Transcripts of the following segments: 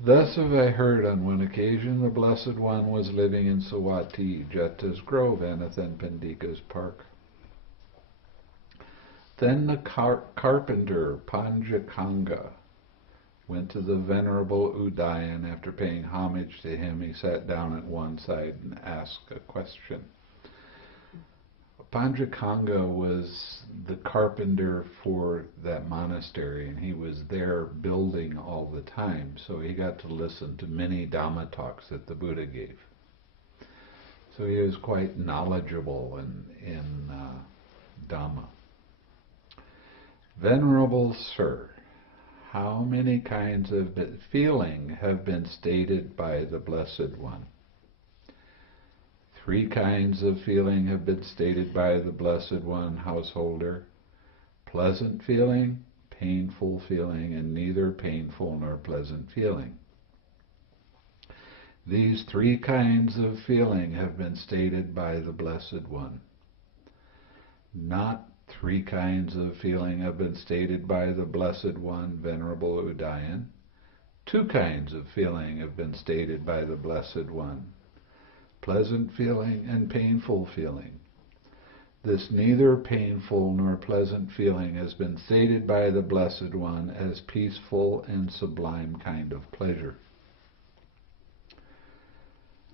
Thus have I heard on one occasion the Blessed One was living in Sawati, Jeta's grove, Anathanpindika's park. Then the carpenter Panjakanga went to the venerable Udayan. After paying homage to him, he sat down at one side and asked a question. Panjakanga was the carpenter for that monastery, and he was there building all the time, so he got to listen to many Dhamma talks that the Buddha gave. So he was quite knowledgeable in Dhamma. Venerable Sir, how many kinds of feeling have been stated by the Blessed One? 3 kinds of feeling have been stated by the Blessed One, householder: pleasant feeling, painful feeling, and neither painful nor pleasant feeling. These 3 kinds of feeling have been stated by the Blessed One. Not 3 kinds of feeling have been stated by the Blessed One, Venerable Udayan. 2 kinds of feeling have been stated by the Blessed One: pleasant feeling and painful feeling. This neither painful nor pleasant feeling has been stated by the Blessed One as peaceful and sublime kind of pleasure.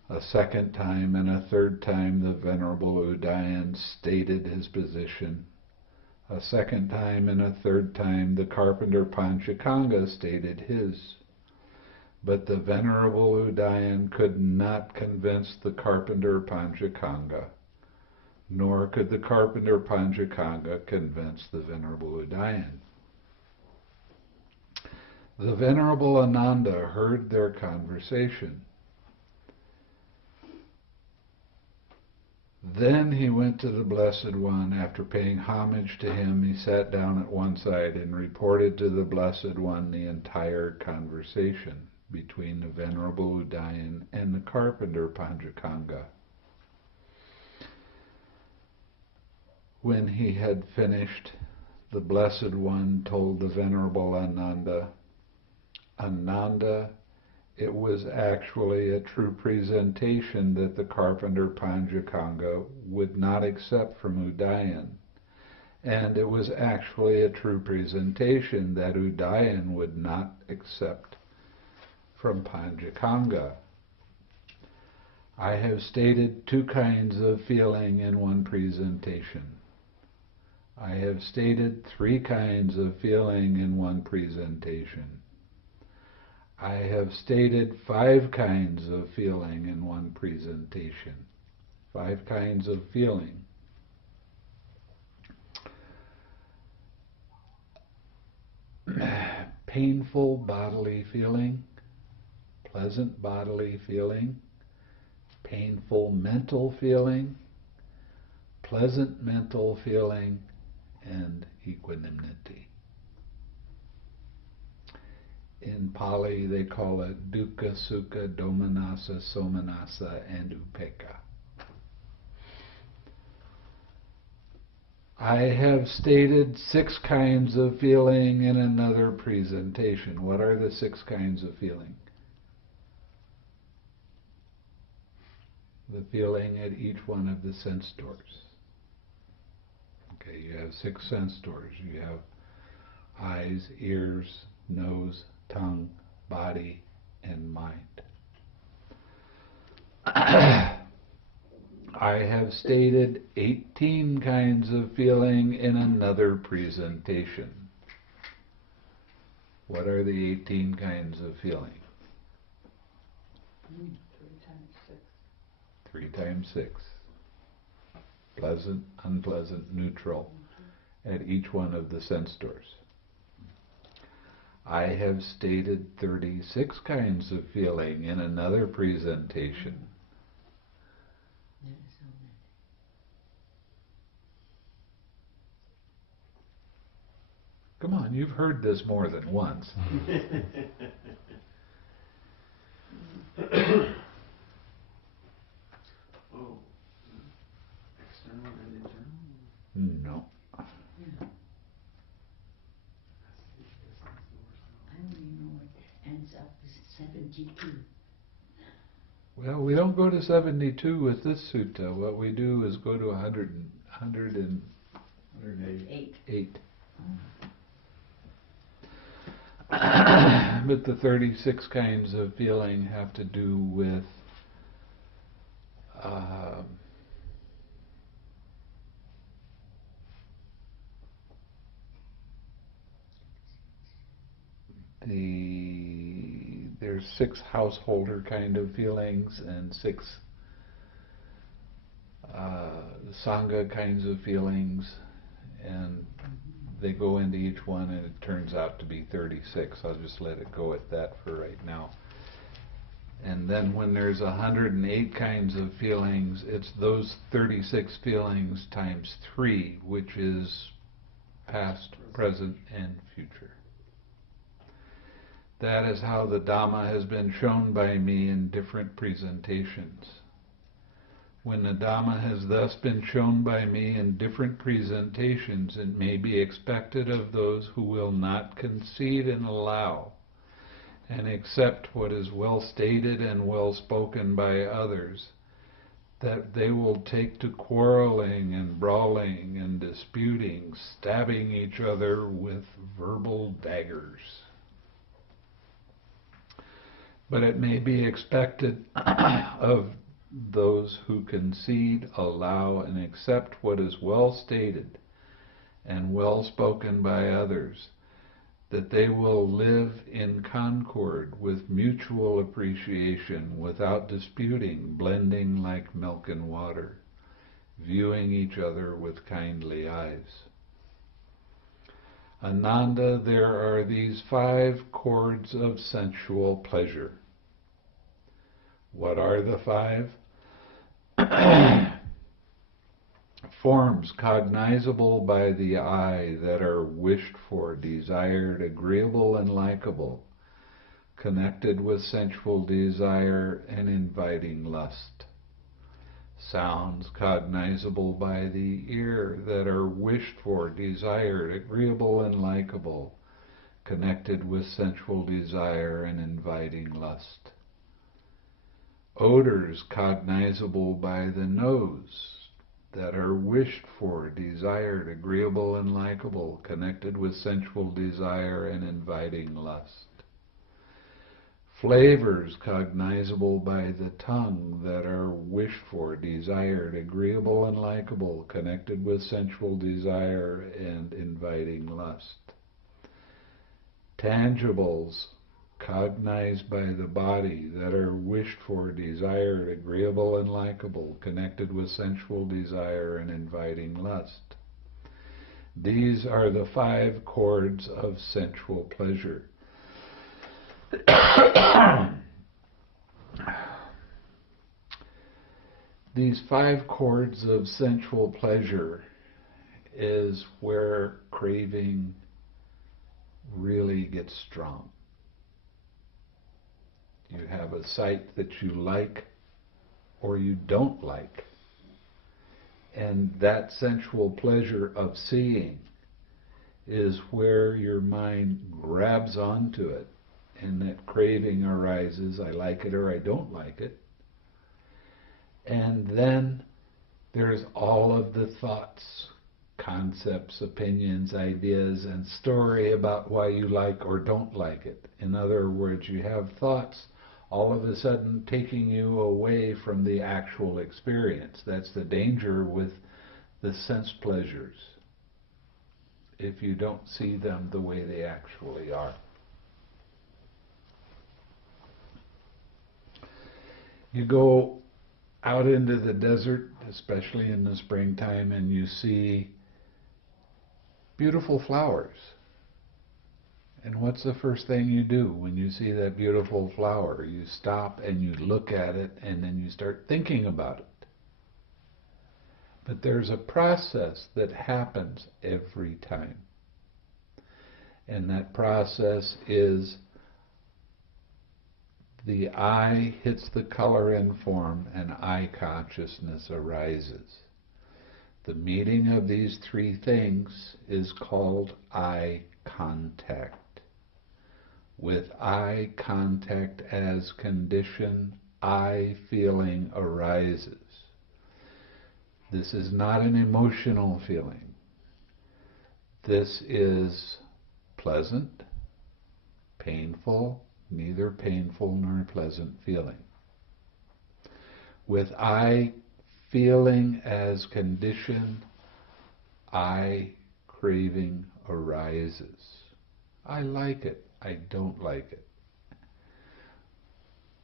A second time and a third time the Venerable Udayan stated his position. A second time and a third time the carpenter Panchakanga stated his. But the Venerable Udayan could not convince the carpenter Panchakanga, nor could the carpenter Panchakanga convince the Venerable Udayan. The Venerable Ananda heard their conversation. Then he went to the Blessed One. After paying homage to him, he sat down at one side and reported to the Blessed One the entire conversation between the Venerable Udayan and the carpenter Panchakanga. When he had finished, the Blessed One told the Venerable Ananda, "Ananda, it was actually a true presentation that the carpenter Panchakanga would not accept from Udayan, and it was actually a true presentation that Udayan would not accept from Panchakanga. I have stated 2 kinds of feeling in one presentation. I have stated 3 kinds of feeling in one presentation. I have stated 5 kinds of feeling in one presentation. 5 kinds of feeling. Painful bodily feeling, pleasant bodily feeling, painful mental feeling, pleasant mental feeling, and equanimity. In Pali they call it dukkha, sukha, domanassa, somanassa, and upekkha. I have stated 6 kinds of feeling in another presentation. What are the 6 kinds of feeling? The feeling at each one of the sense doors. Okay, you have 6 sense doors. You have eyes, ears, nose, tongue, body, and mind. I have stated 18 kinds of feeling in another presentation. What are the 18 kinds of feeling? 3 times 6. 3 times 6. Pleasant, unpleasant, neutral, at each one of the sense doors. I have stated 36 kinds of feeling in another presentation. Come on, you've heard this more than once. Oh, external and internal? No. I'm 72. Well, we don't go to 72 with this sutta. What we do is go to 108. 8. But the 36 kinds of feeling have to do with there's 6 householder kind of feelings and 6 sangha kinds of feelings, and they go into each one, and it turns out to be 36. I'll just let it go at that for right now. And then when there's 108 kinds of feelings, it's those 36 feelings times 3, which is past, present, and future. That is how the Dhamma has been shown by me in different presentations. When the Dhamma has thus been shown by me in different presentations, it may be expected of those who will not concede and allow and accept what is well stated and well spoken by others, that they will take to quarreling and brawling and disputing, stabbing each other with verbal daggers. But it may be expected of those who concede, allow, and accept what is well stated and well spoken by others, that they will live in concord with mutual appreciation, without disputing, blending like milk and water, viewing each other with kindly eyes. Ananda, there are these 5 chords of sensual pleasure. What are the 5? Forms cognizable by the eye that are wished for, desired, agreeable, and likable, connected with sensual desire and inviting lust. Sounds cognizable by the ear that are wished for, desired, agreeable, and likable, connected with sensual desire and inviting lust. Odors cognizable by the nose that are wished for, desired, agreeable, and likable, connected with sensual desire and inviting lust. Flavors cognizable by the tongue that are wished for, desired, agreeable, and likable, connected with sensual desire and inviting lust. Tangibles cognized by the body that are wished for, desired, agreeable, and likable, connected with sensual desire and inviting lust. These are the 5 chords of sensual pleasure. These 5 chords of sensual pleasure is where craving really gets strong. You have a sight that you like or you don't like, and that sensual pleasure of seeing is where your mind grabs onto it, and that craving arises. I like it or I don't like it. And then there's all of the thoughts, concepts, opinions, ideas, and story about why you like or don't like it. In other words, you have thoughts all of a sudden taking you away from the actual experience. That's the danger with the sense pleasures, if you don't see them the way they actually are. You go out into the desert, especially in the springtime, and you see beautiful flowers. And what's the first thing you do when you see that beautiful flower? You stop and you look at it, and then you start thinking about it. But there's a process that happens every time. And that process is the eye hits the color and form, and eye consciousness arises. The meeting of these 3 things is called eye contact. With eye contact as condition, eye feeling arises. This is not an emotional feeling. This is pleasant, painful, neither painful nor pleasant feeling. With eye feeling as condition, eye craving arises. I like it. I don't like it.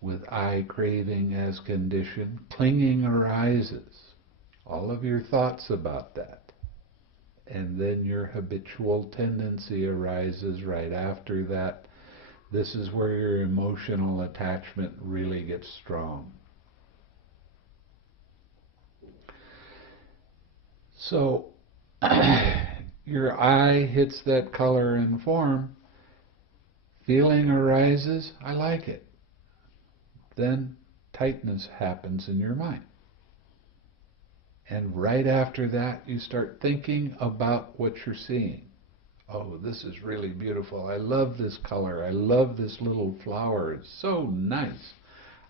With eye craving as condition, clinging arises. All of your thoughts about that. And then your habitual tendency arises right after that. This is where your emotional attachment really gets strong. So, your eye hits that color and form, feeling arises, I like it. Then tightness happens in your mind. And right after that, you start thinking about what you're seeing. Oh, this is really beautiful. I love this color. I love this little flower. It's so nice.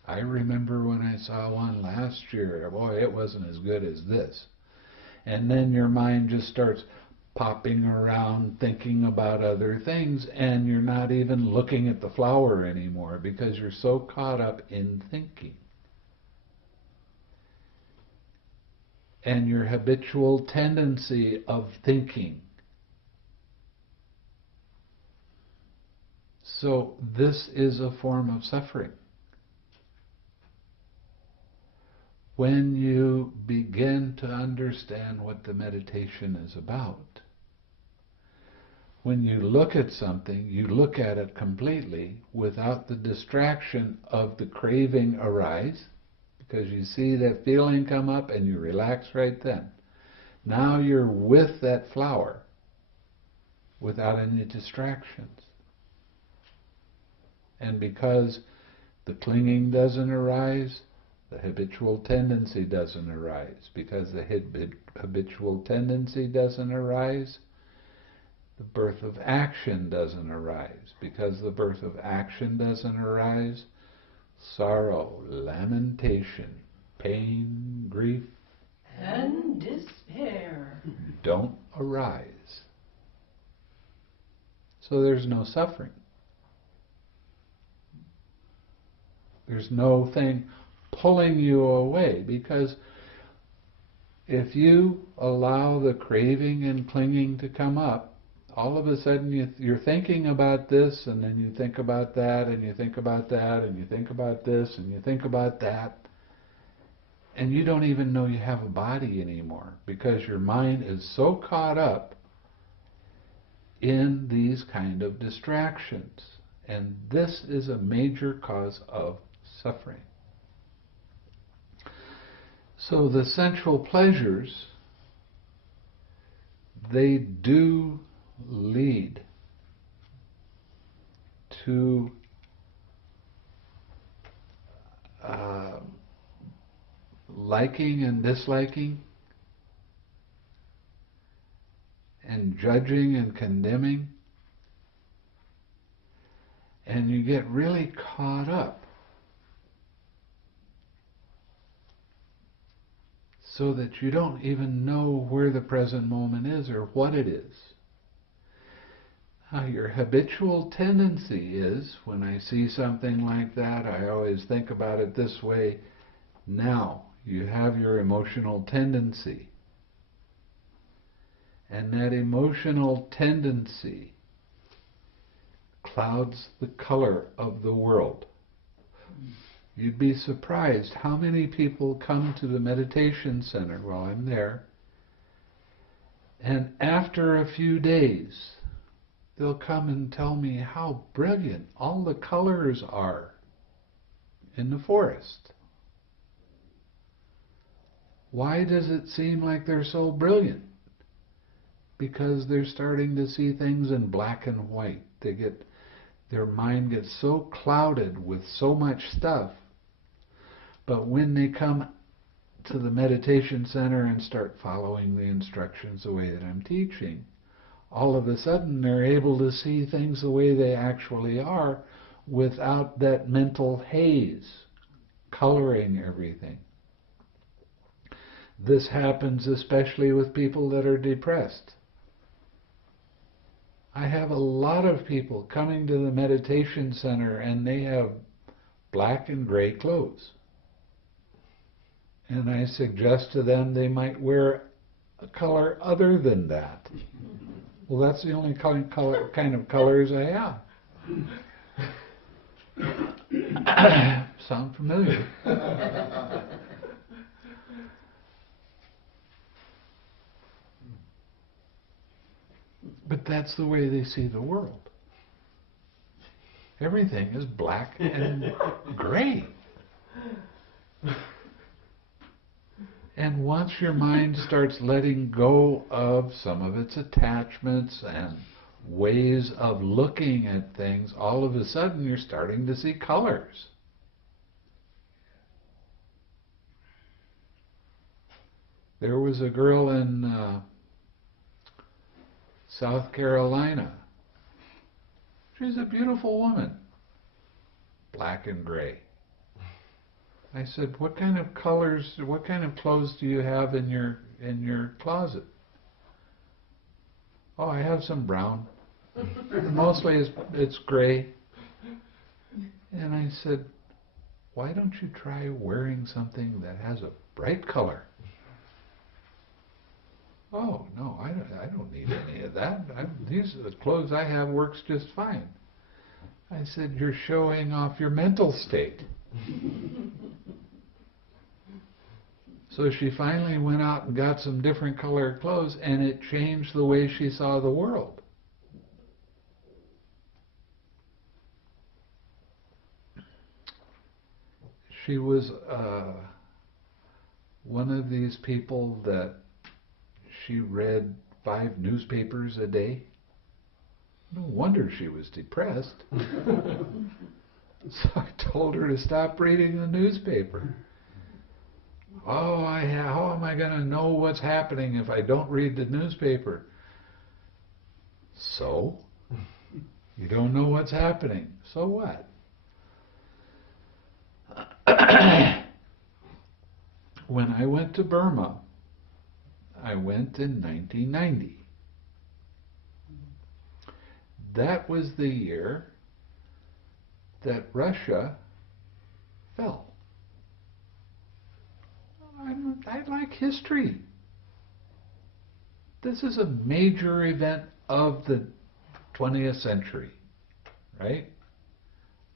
I remember when I saw one last year. Boy, it wasn't as good as this. And then your mind just starts popping around thinking about other things, and you're not even looking at the flower anymore because you're so caught up in thinking. And your habitual tendency of thinking. So this is a form of suffering. When you begin to understand what the meditation is about, when you look at something, you look at it completely without the distraction of the craving arise, because you see that feeling come up and you relax right then. Now you're with that flower without any distractions. And because the clinging doesn't arise, the habitual tendency doesn't arise. Because the habitual tendency doesn't arise, the birth of action doesn't arise. Because the birth of action doesn't arise, sorrow, lamentation, pain, grief, and despair don't arise. So there's no suffering. There's no thing pulling you away, because if you allow the craving and clinging to come up, all of a sudden you're thinking about this, and then you think about that, and you think about that, and you think about this, and you think about that, and you don't even know you have a body anymore, because your mind is so caught up in these kind of distractions. And this is a major cause of suffering. So the sensual pleasures, they do lead to liking and disliking, and judging and condemning, and you get really caught up, so that you don't even know where the present moment is or what it is. Now, your habitual tendency is, when I see something like that, I always think about it this way. Now, you have your emotional tendency. And that emotional tendency clouds the color of the world. You'd be surprised how many people come to the meditation center while I'm there, and after a few days, they'll come and tell me how brilliant all the colors are in the forest. Why does it seem like they're so brilliant? Because they're starting to see things in black and white. Their mind gets so clouded with so much stuff. But when they come to the meditation center and start following the instructions the way that I'm teaching, all of a sudden they're able to see things the way they actually are without that mental haze coloring everything. This happens especially with people that are depressed. I have a lot of people coming to the meditation center and they have black and gray clothes. And I suggest to them they might wear a color other than that. Well, that's the only kind of colors I have. Sound familiar? But that's the way they see the world. Everything is black and gray. And once your mind starts letting go of some of its attachments and ways of looking at things, all of a sudden you're starting to see colors. There was a girl in South Carolina. She's a beautiful woman, black and gray. I said, what kind of colors, what kind of clothes do you have in your closet? Oh, I have some brown. Mostly it's gray. And I said, why don't you try wearing something that has a bright color? Oh, no, I don't need any of that. These are the clothes I have, works just fine. I said, you're showing off your mental state. So she finally went out and got some different colored clothes, and it changed the way she saw the world. She was one of these people that she read 5 newspapers a day. No wonder she was depressed. So I told her to stop reading the newspaper. Oh, how am I going to know what's happening if I don't read the newspaper? So? You don't know what's happening. So what? When I went to Burma, I went in 1990. That was the year that Russia fell. I like history. This is a major event of the 20th century, right?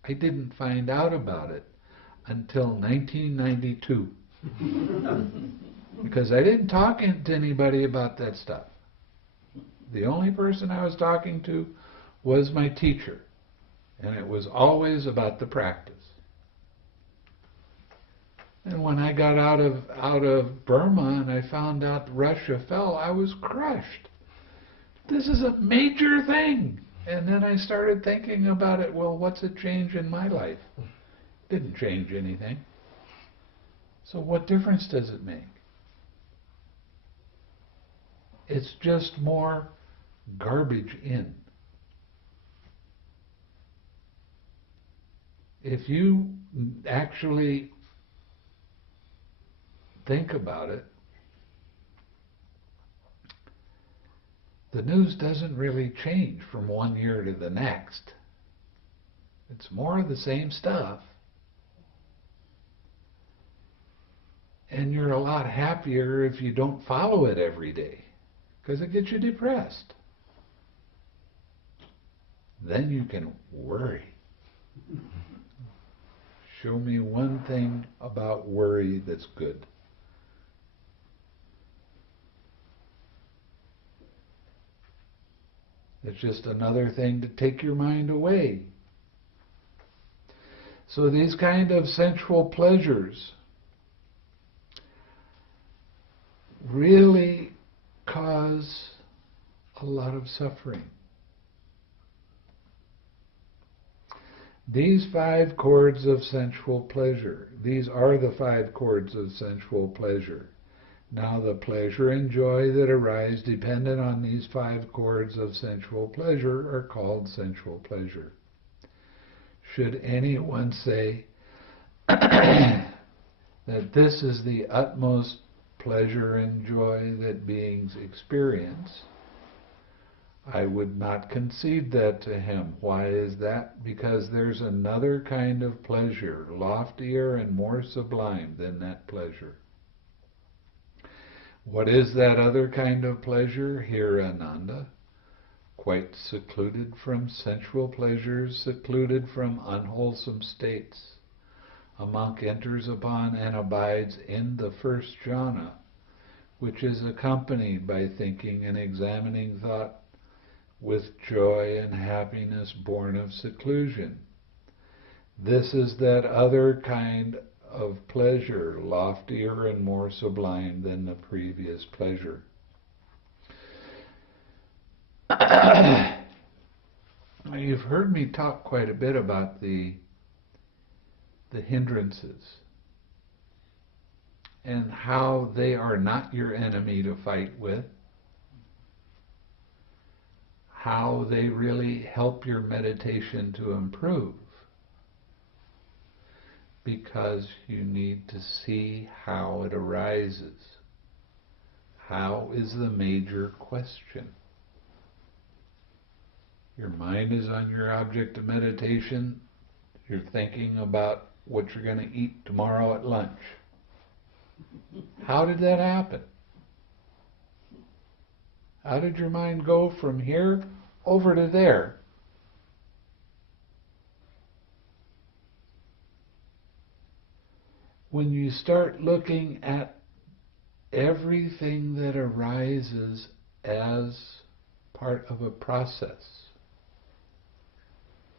I didn't find out about it until 1992. Because I didn't talk to anybody about that stuff. The only person I was talking to was my teacher. And it was always about the practice. And when I got out of Burma and I found out Russia fell, I was crushed. This is a major thing. And then I started thinking about it, well, what's a change in my life? Didn't change anything. So what difference does it make? It's just more garbage in. If you actually think about it, the news doesn't really change from one year to the next. It's more of the same stuff. And you're a lot happier if you don't follow it every day, because it gets you depressed. Then you can worry. Show me one thing about worry that's good. It's just another thing to take your mind away. So these kind of sensual pleasures really cause a lot of suffering. These 5 chords of sensual pleasure, these are the 5 chords of sensual pleasure. Now the pleasure and joy that arise dependent on these 5 chords of sensual pleasure are called sensual pleasure. Should anyone say that this is the utmost pleasure and joy that beings experience, I would not concede that to him. Why is that? Because there's another kind of pleasure, loftier and more sublime than that pleasure. What is that other kind of pleasure? Here, Ananda, quite secluded from sensual pleasures, secluded from unwholesome states. A monk enters upon and abides in the first jhana, which is accompanied by thinking and examining thought with joy and happiness born of seclusion. This is that other kind of pleasure, loftier and more sublime than the previous pleasure. You've heard me talk quite a bit about the hindrances and how they are not your enemy to fight with, how they really help your meditation to improve, because you need to see how it arises. How is the major question? Your mind is on your object of meditation. You're thinking about what you're going to eat tomorrow at lunch. How did that happen? How did your mind go from here over to there? When you start looking at everything that arises as part of a process,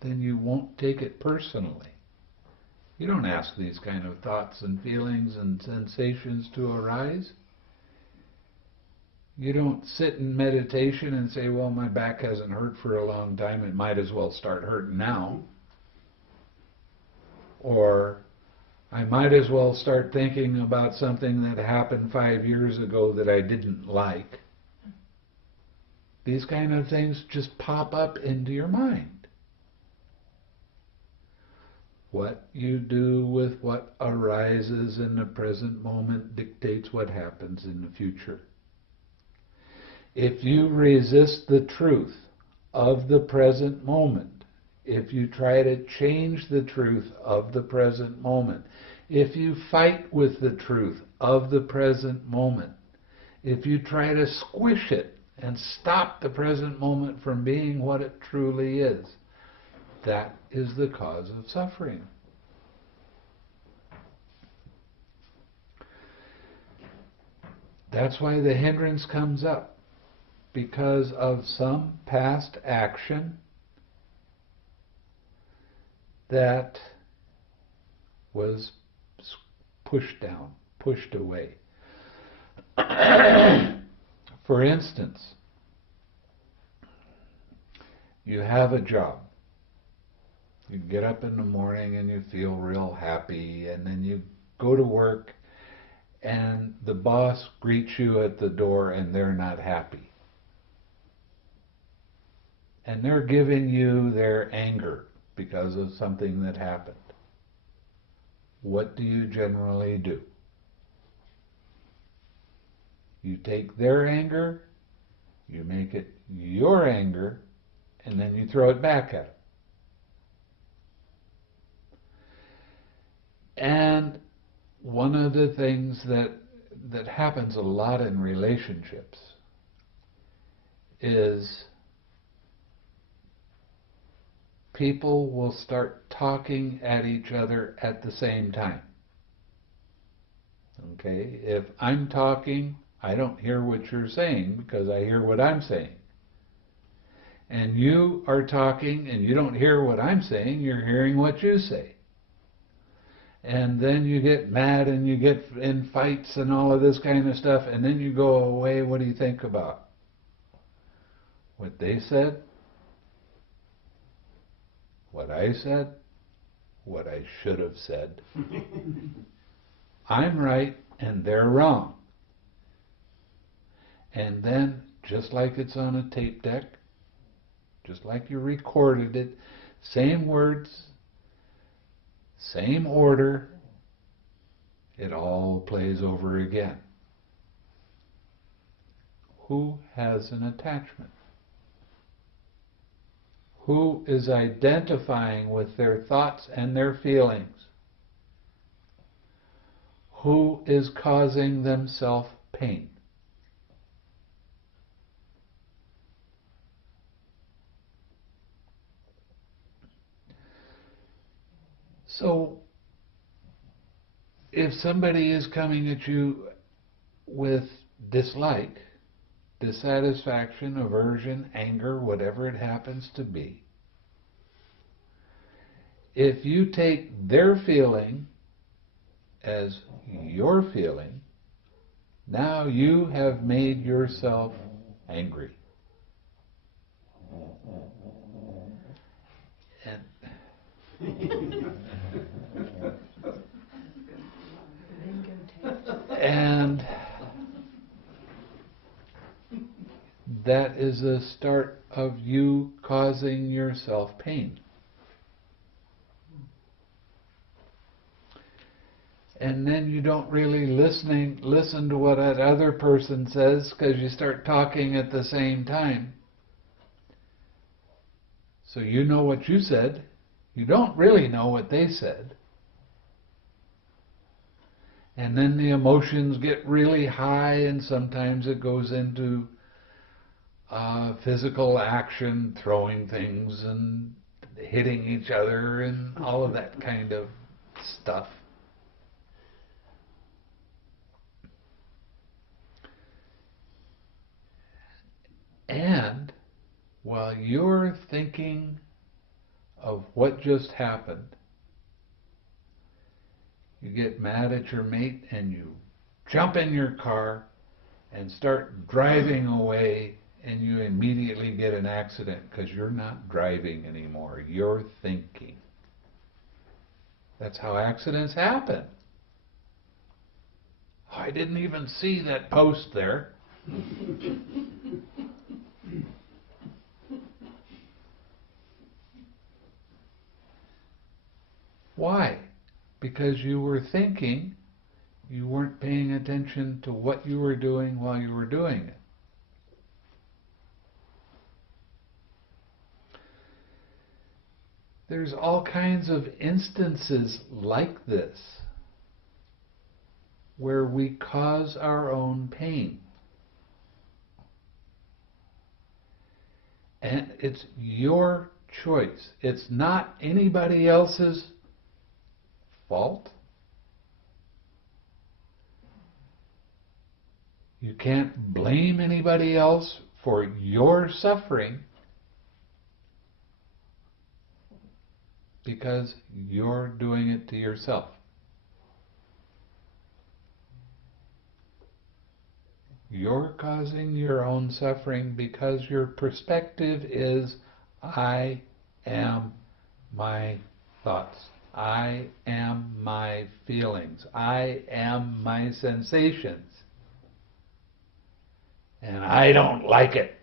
then you won't take it personally. You don't ask these kind of thoughts and feelings and sensations to arise. You don't sit in meditation and say, well, my back hasn't hurt for a long time, it might as well start hurting now. Or, I might as well start thinking about something that happened 5 years ago that I didn't like. These kind of things just pop up into your mind. What you do with what arises in the present moment dictates what happens in the future. If you resist the truth of the present moment, if you try to change the truth of the present moment, if you fight with the truth of the present moment, if you try to squish it and stop the present moment from being what it truly is, that is the cause of suffering. That's why the hindrance comes up, because of some past action that was pushed down, pushed away. For instance, you have a job. You get up in the morning and you feel real happy, and then you go to work and the boss greets you at the door and they're not happy. And they're giving you their anger because of something that happened. What do you generally do? You take their anger, you make it your anger, and then you throw it back at them. And one of the things that happens a lot in relationships is people will start talking at each other at the same time. Okay? If I'm talking, I don't hear what you're saying because I hear what I'm saying. And you are talking and you don't hear what I'm saying, you're hearing what you say. And then you get mad and you get in fights and all of this kind of stuff, and then you go away. What do you think about? What they said? What I said? What I should have said? I'm right and they're wrong. And then, just like it's on a tape deck, just like you recorded it, same words, same order, it all plays over again. Who has an attachment? Who is identifying with their thoughts and their feelings? Who is causing themselves pain? So, if somebody is coming at you with dislike, dissatisfaction, aversion, anger, whatever it happens to be, if you take their feeling as your feeling, now you have made yourself angry. And that is the start of you causing yourself pain. And then you don't really listen to what that other person says, because you start talking at the same time. So you know what you said. You don't really know what they said. And then the emotions get really high, and sometimes it goes into physical action, throwing things and hitting each other and all of that kind of stuff. And while you're thinking of what just happened, you get mad at your mate and you jump in your car and start driving away, and you immediately get an accident because you're not driving anymore, you're thinking. That's how accidents happen. I didn't even see that post there. Why? Because you were thinking, you weren't paying attention to what you were doing while you were doing it. There's all kinds of instances like this where we cause our own pain. And it's your choice. It's not anybody else's fault. You can't blame anybody else for your suffering, because you're doing it to yourself. You're causing your own suffering because your perspective is, I am my thoughts. I am my feelings. I am my sensations. And I don't like it.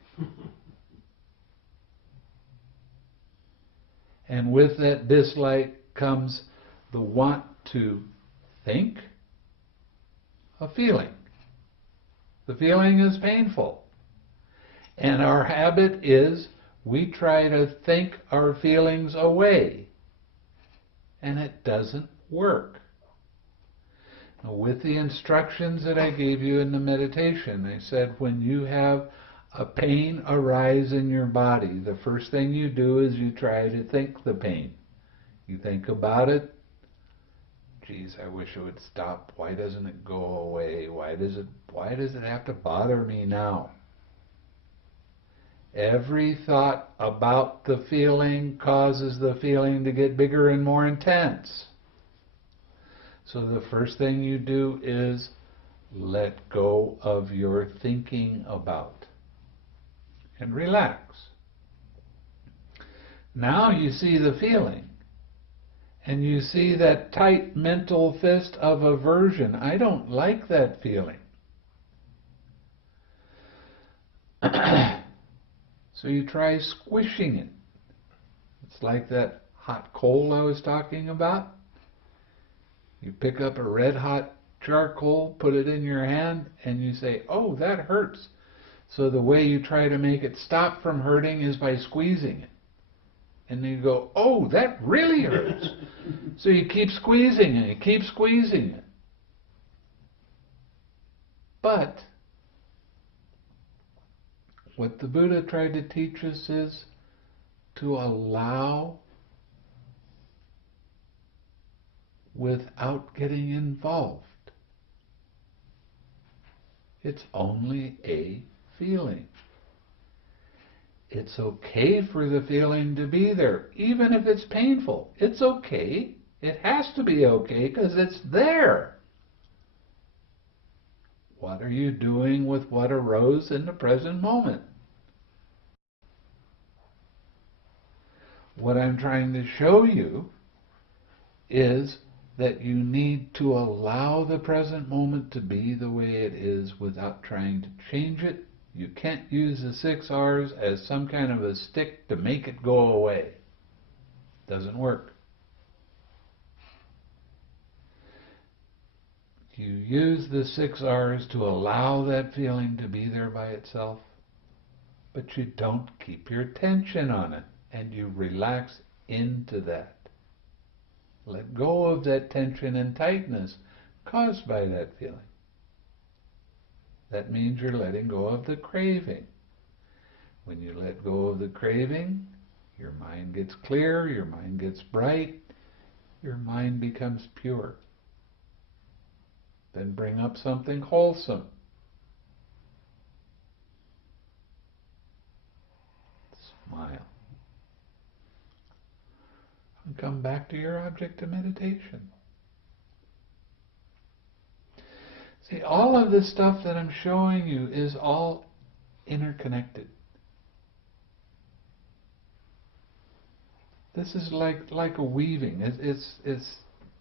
And with that dislike comes the want to think a feeling. The feeling is painful. And our habit is we try to think our feelings away. And it doesn't work. Now, with the instructions that I gave you in the meditation, I said when you have a pain arise in your body, the first thing you do is you try to think the pain. You think about it. Geez, I wish it would stop. Why doesn't it go away? Why does it have to bother me now? Every thought about the feeling causes the feeling to get bigger and more intense. So the first thing you do is let go of your thinking about and relax. Now you see the feeling, and you see that tight mental fist of aversion. I don't like that feeling. So you try squishing it. It's like that hot coal I was talking about. You pick up a red hot charcoal, put it in your hand, and you say, oh, that hurts. So the way you try to make it stop from hurting is by squeezing it. And you go, oh, that really hurts. So you keep squeezing it, you keep squeezing it. But what the Buddha tried to teach us is to allow without getting involved. It's only a feeling. It's okay for the feeling to be there, even if it's painful. It's okay. It has to be okay because it's there. What are you doing with what arose in the present moment? What I'm trying to show you is that you need to allow the present moment to be the way it is without trying to change it. You can't use the 6 R's as some kind of a stick to make it go away. Doesn't work. You use the 6 R's to allow that feeling to be there by itself, but you don't keep your attention on it, and you relax into that. Let go of that tension and tightness caused by that feeling. That means you're letting go of the craving. When you let go of the craving, your mind gets clear, your mind gets bright, your mind becomes pure. Then bring up something wholesome. Smile. And come back to your object of meditation. See, all of this stuff that I'm showing you is all interconnected. This is like a weaving. It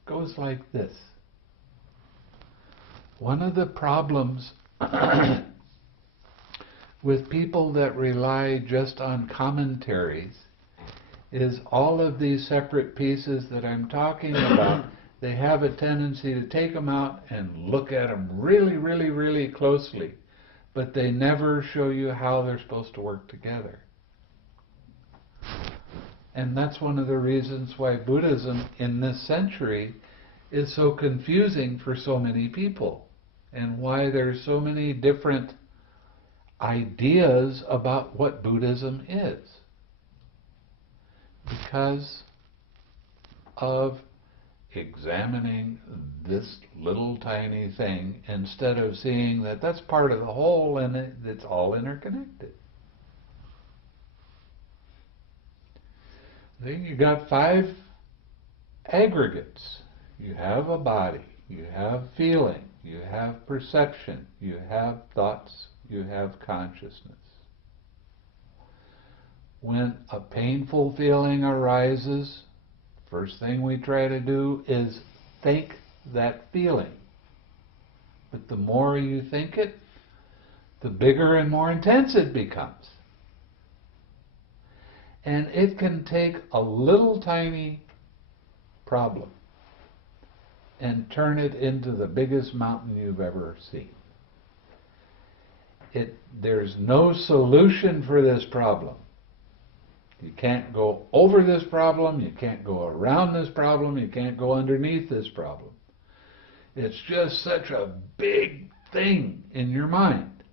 goes like this. One of the problems with people that rely just on commentaries is all of these separate pieces that I'm talking about. They have a tendency to take them out and look at them really, really, really closely, but they never show you how they're supposed to work together. And that's one of the reasons why Buddhism in this century is so confusing for so many people, and why there's so many different ideas about what Buddhism is. Because of examining this little tiny thing instead of seeing that that's part of the whole and it's all interconnected. Then you got 5 aggregates. You have a body, you have feeling, you have perception, you have thoughts, you have consciousness. When a painful feeling arises, first thing we try to do is think that feeling. But the more you think it, the bigger and more intense it becomes. And it can take a little tiny problem and turn it into the biggest mountain you've ever seen. There's no solution for this problem. You can't go over this problem, you can't go around this problem, you can't go underneath this problem. It's just such a big thing in your mind.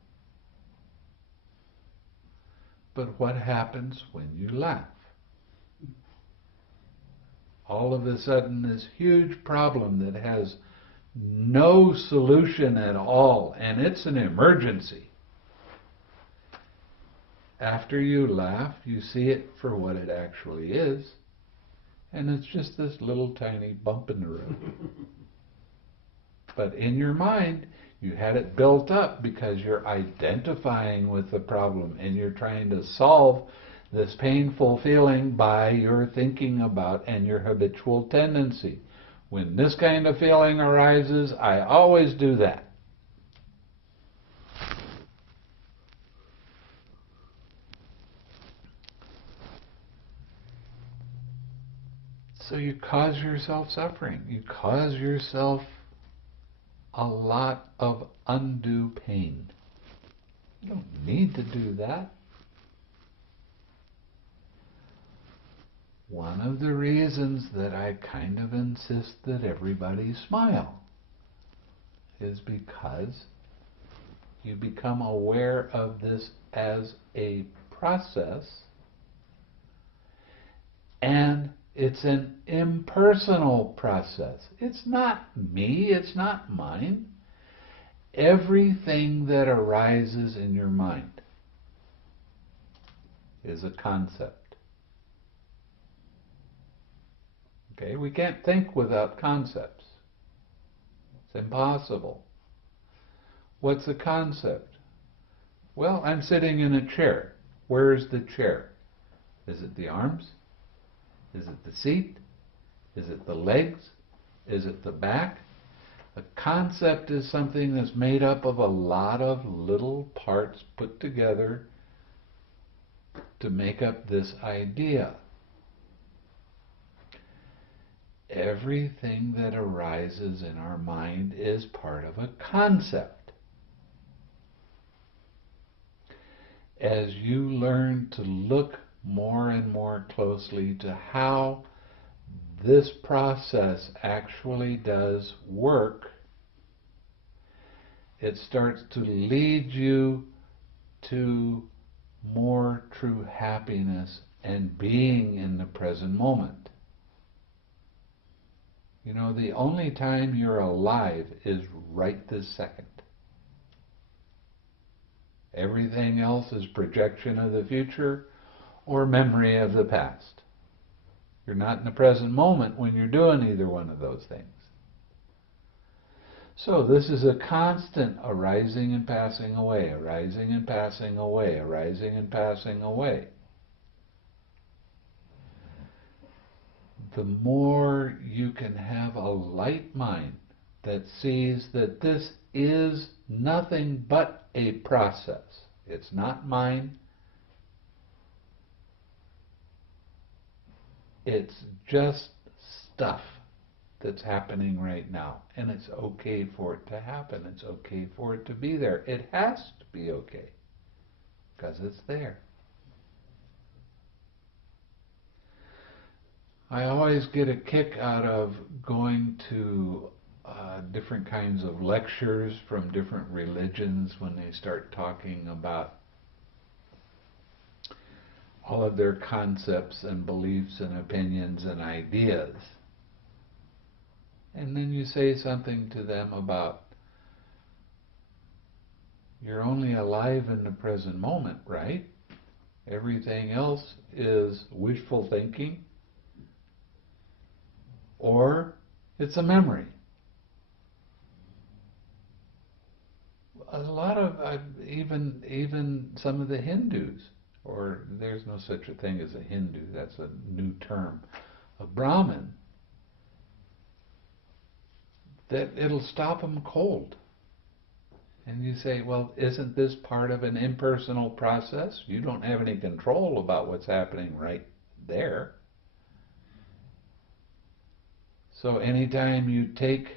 But what happens when you laugh? All of a sudden, this huge problem that has no solution at all, and it's an emergency. After you laugh, you see it for what it actually is, and it's just this little tiny bump in the road. But in your mind, you had it built up because you're identifying with the problem and you're trying to solve this painful feeling by your thinking about and your habitual tendency. When this kind of feeling arises, I always do that. So you cause yourself suffering. You cause yourself a lot of undue pain. You don't need to do that. One of the reasons that I kind of insist that everybody smile is because you become aware of this as a process, and it's an impersonal process. It's not me, it's not mine. Everything that arises in your mind is a concept. Okay, we can't think without concepts. It's impossible. What's a concept? Well, I'm sitting in a chair. Where is the chair? Is it the arms? Is it the seat? Is it the legs? Is it the back? A concept is something that's made up of a lot of little parts put together to make up this idea. Everything that arises in our mind is part of a concept. As you learn to look more and more closely to how this process actually does work, it starts to lead you to more true happiness and being in the present moment. You know, the only time you're alive is right this second. Everything else is projection of the future or memory of the past. You're not in the present moment when you're doing either one of those things. So this is a constant arising and passing away, arising and passing away, arising and passing away. The more you can have a light mind that sees that this is nothing but a process. It's not mine. It's just stuff that's happening right now. And it's okay for it to happen. It's okay for it to be there. It has to be okay because it's there. I always get a kick out of going to different kinds of lectures from different religions when they start talking about all of their concepts and beliefs and opinions and ideas. And then you say something to them about, you're only alive in the present moment, right? Everything else is wishful thinking, or it's a memory. A lot of, even some of the Hindus, or there's no such a thing as a Hindu, that's a new term, a Brahmin, that it'll stop them cold. And you say, well, isn't this part of an impersonal process? You don't have any control about what's happening right there. So anytime you take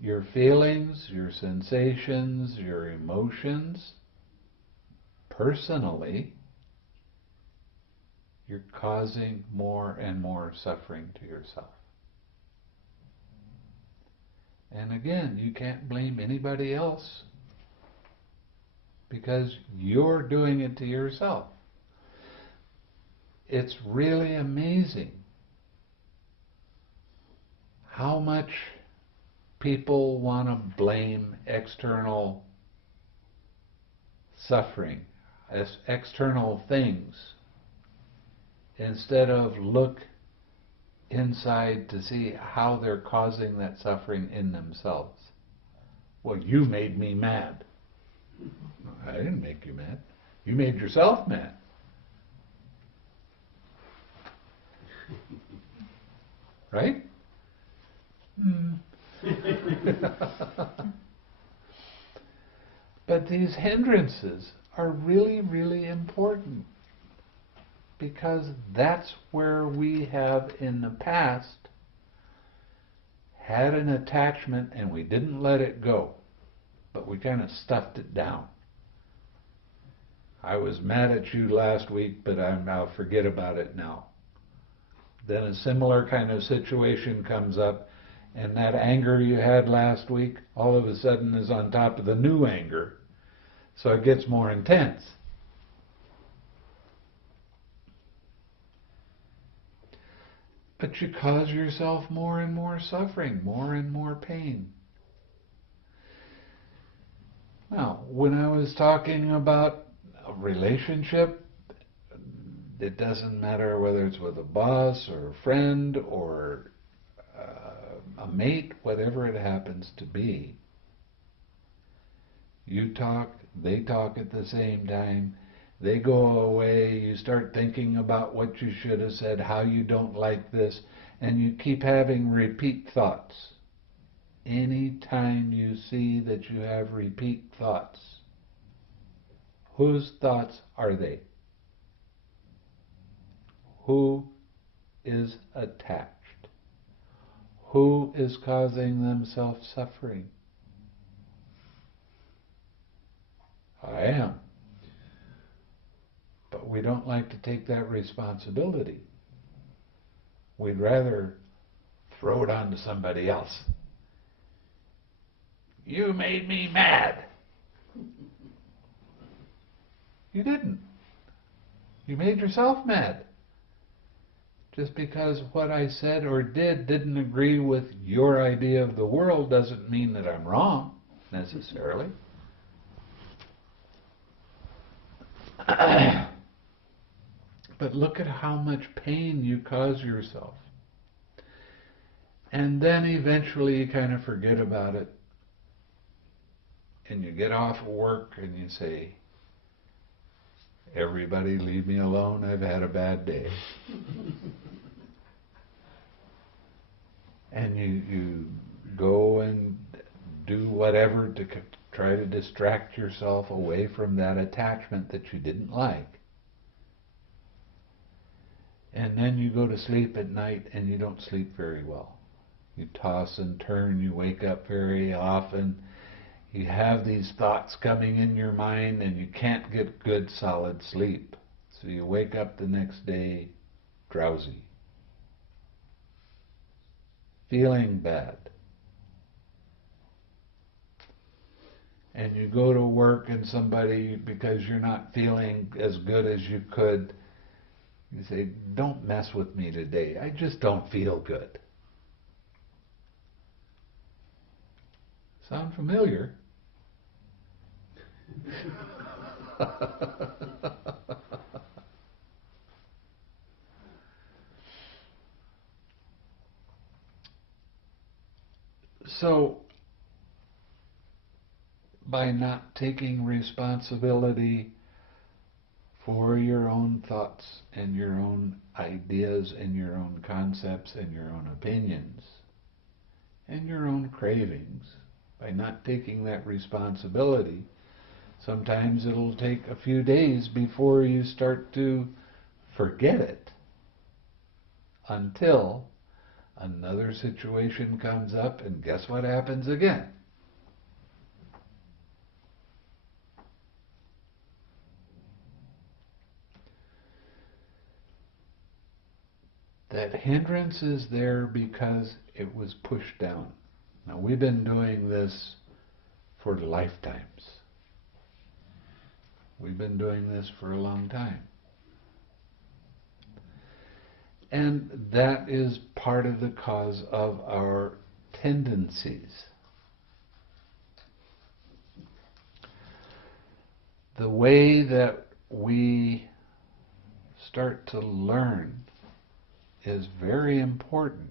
your feelings, your sensations, your emotions personally, you're causing more and more suffering to yourself. And again, you can't blame anybody else because you're doing it to yourself. It's really amazing how much people want to blame external suffering as external things instead of look inside to see how they're causing that suffering in themselves. Well, you made me mad. I didn't make you mad. You made yourself mad. Right? But these hindrances are really, really important because that's where we have in the past had an attachment and we didn't let it go, but we kind of stuffed it down. I was mad at you last week, but I'll forget about it now. Then a similar kind of situation comes up, and that anger you had last week all of a sudden is on top of the new anger, so it gets more intense. But you cause yourself more and more suffering, more and more pain. Now, when I was talking about a relationship, it doesn't matter whether it's with a boss or a friend or a mate, whatever it happens to be. You talk, they talk at the same time, they go away, you start thinking about what you should have said, how you don't like this, and you keep having repeat thoughts. Any time you see that you have repeat thoughts, whose thoughts are they? Who is attached? Who is causing themselves suffering? I am. But we don't like to take that responsibility. We'd rather throw it on to somebody else. You made me mad. You didn't. You made yourself mad. Just because what I said or did didn't agree with your idea of the world doesn't mean that I'm wrong, necessarily. But look at how much pain you cause yourself. And then eventually you kind of forget about it. And you get off of work and you say, everybody leave me alone, I've had a bad day. And you go and do whatever to try to distract yourself away from that attachment that you didn't like. And then you go to sleep at night and you don't sleep very well. You toss and turn, you wake up very often. You have these thoughts coming in your mind and you can't get good solid sleep. So you wake up the next day drowsy, feeling bad. And you go to work and somebody, because you're not feeling as good as you could, you say, don't mess with me today. I just don't feel good. Sound familiar? So, by not taking responsibility for your own thoughts and your own ideas and your own concepts and your own opinions and your own cravings, by not taking that responsibility, sometimes it'll take a few days before you start to forget it, until another situation comes up, and guess what happens again? That hindrance is there because it was pushed down. Now, we've been doing this for lifetimes. We've been doing this for a long time. And that is part of the cause of our tendencies. The way that we start to learn is very important.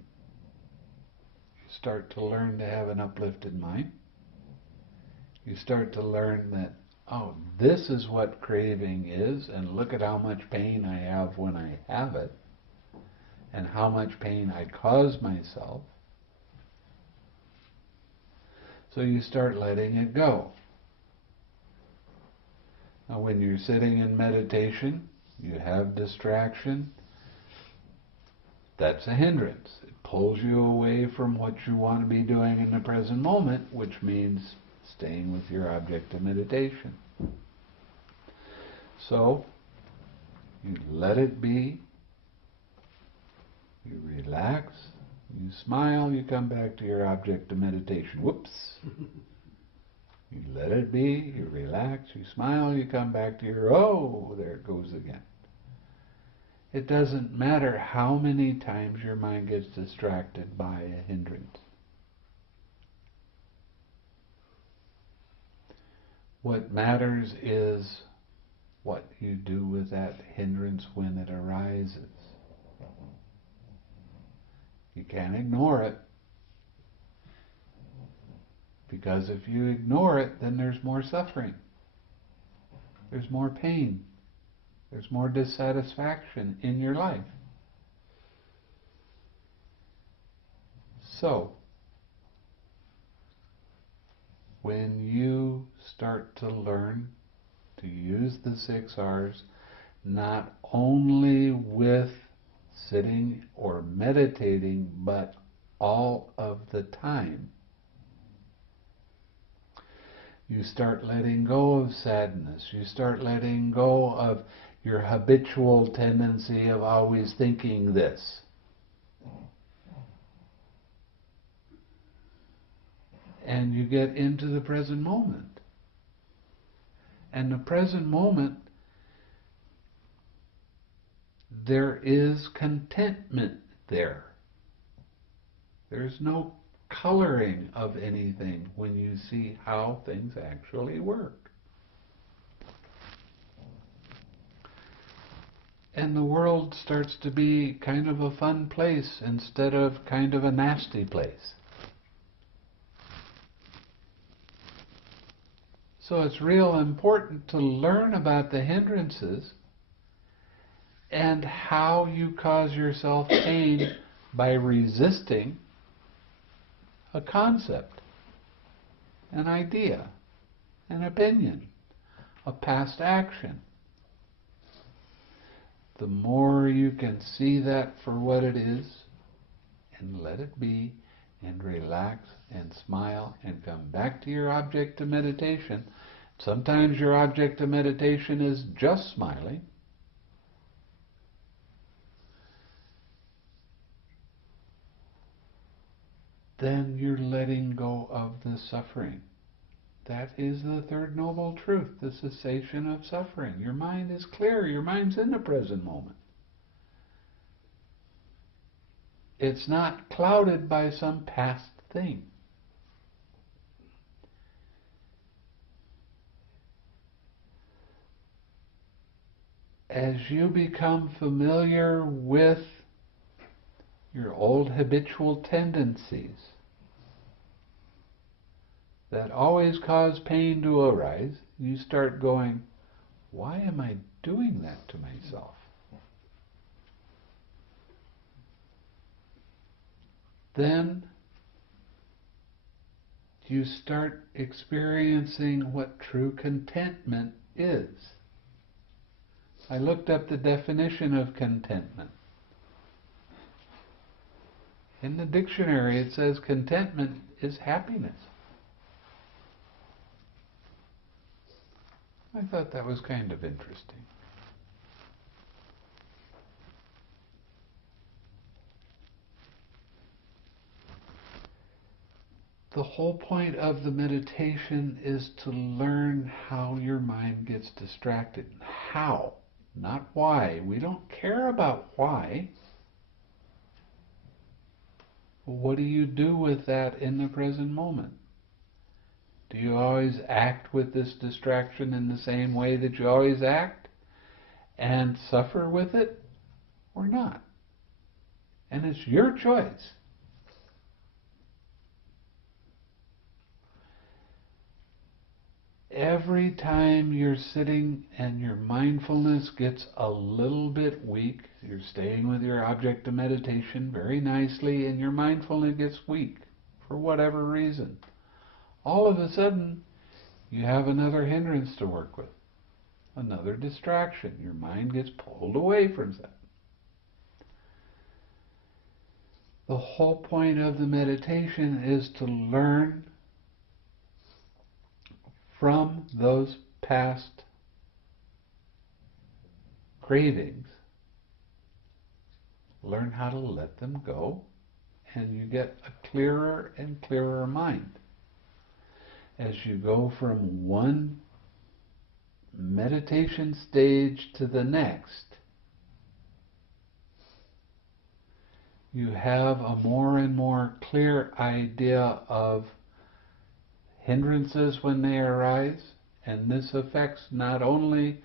You start to learn to have an uplifted mind. You start to learn that, oh, this is what craving is, and look at how much pain I have when I have it, and how much pain I cause myself. So you start letting it go. Now, when you're sitting in meditation, You have distraction. That's a hindrance. It pulls you away from what you want to be doing in the present moment, which means staying with your object of meditation. So, you let it be, you relax, you smile, you come back to your object of meditation. Whoops! You let it be, you relax, you smile, you come back to your, oh, there it goes again. It doesn't matter how many times your mind gets distracted by a hindrance. What matters is what you do with that hindrance when it arises. You can't ignore it, because if you ignore it, then there's more suffering. There's more pain. There's more dissatisfaction in your life. So, when you start to learn to use the 6 R's, not only with sitting or meditating, but all of the time, you start letting go of sadness. You start letting go of your habitual tendency of always thinking this. And you get into the present moment. And the present moment, there is contentment there. There's no coloring of anything when you see how things actually work. And the world starts to be kind of a fun place instead of kind of a nasty place. So it's real important to learn about the hindrances and how you cause yourself pain by resisting a concept, an idea, an opinion, a past action. The more you can see that for what it is, and let it be, and relax, and smile, and come back to your object of meditation. Sometimes your object of meditation is just smiling. Then you're letting go of the suffering. That is the third noble truth, the cessation of suffering. Your mind is clear. Your mind's in the present moment. It's not clouded by some past thing. As you become familiar with your old habitual tendencies that always cause pain to arise, you start going, why am I doing that to myself? Then you start experiencing what true contentment is. I looked up the definition of contentment. In the dictionary it says contentment is happiness. I thought that was kind of interesting. The whole point of the meditation is to learn how your mind gets distracted. How, not why. We don't care about why. What do you do with that in the present moment? Do you always act with this distraction in the same way that you always act and suffer with it, or not? And it's your choice. Every time you're sitting and your mindfulness gets a little bit weak, you're staying with your object of meditation very nicely, and your mindfulness gets weak for whatever reason, all of a sudden you have another hindrance to work with. another distraction. Your mind gets pulled away from that. The whole point of the meditation is to learn from those past cravings, learn how to let them go, and you get a clearer and clearer mind. As you go from one meditation stage to the next, you have a more and more clear idea of hindrances when they arise, and this affects not only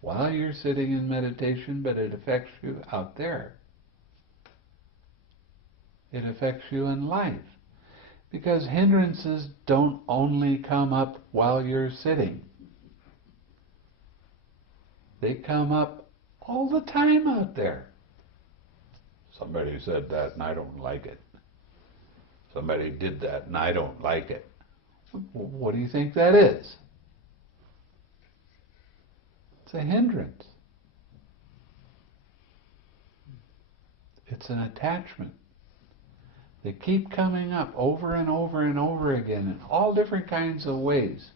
while you're sitting in meditation, but it affects you out there. It affects you in life. Because hindrances don't only come up while you're sitting. They come up all the time out there. Somebody said that and I don't like it. Somebody did that and I don't like it. What do you think that is? It's a hindrance. It's an attachment. They keep coming up over and over and over again in all different kinds of ways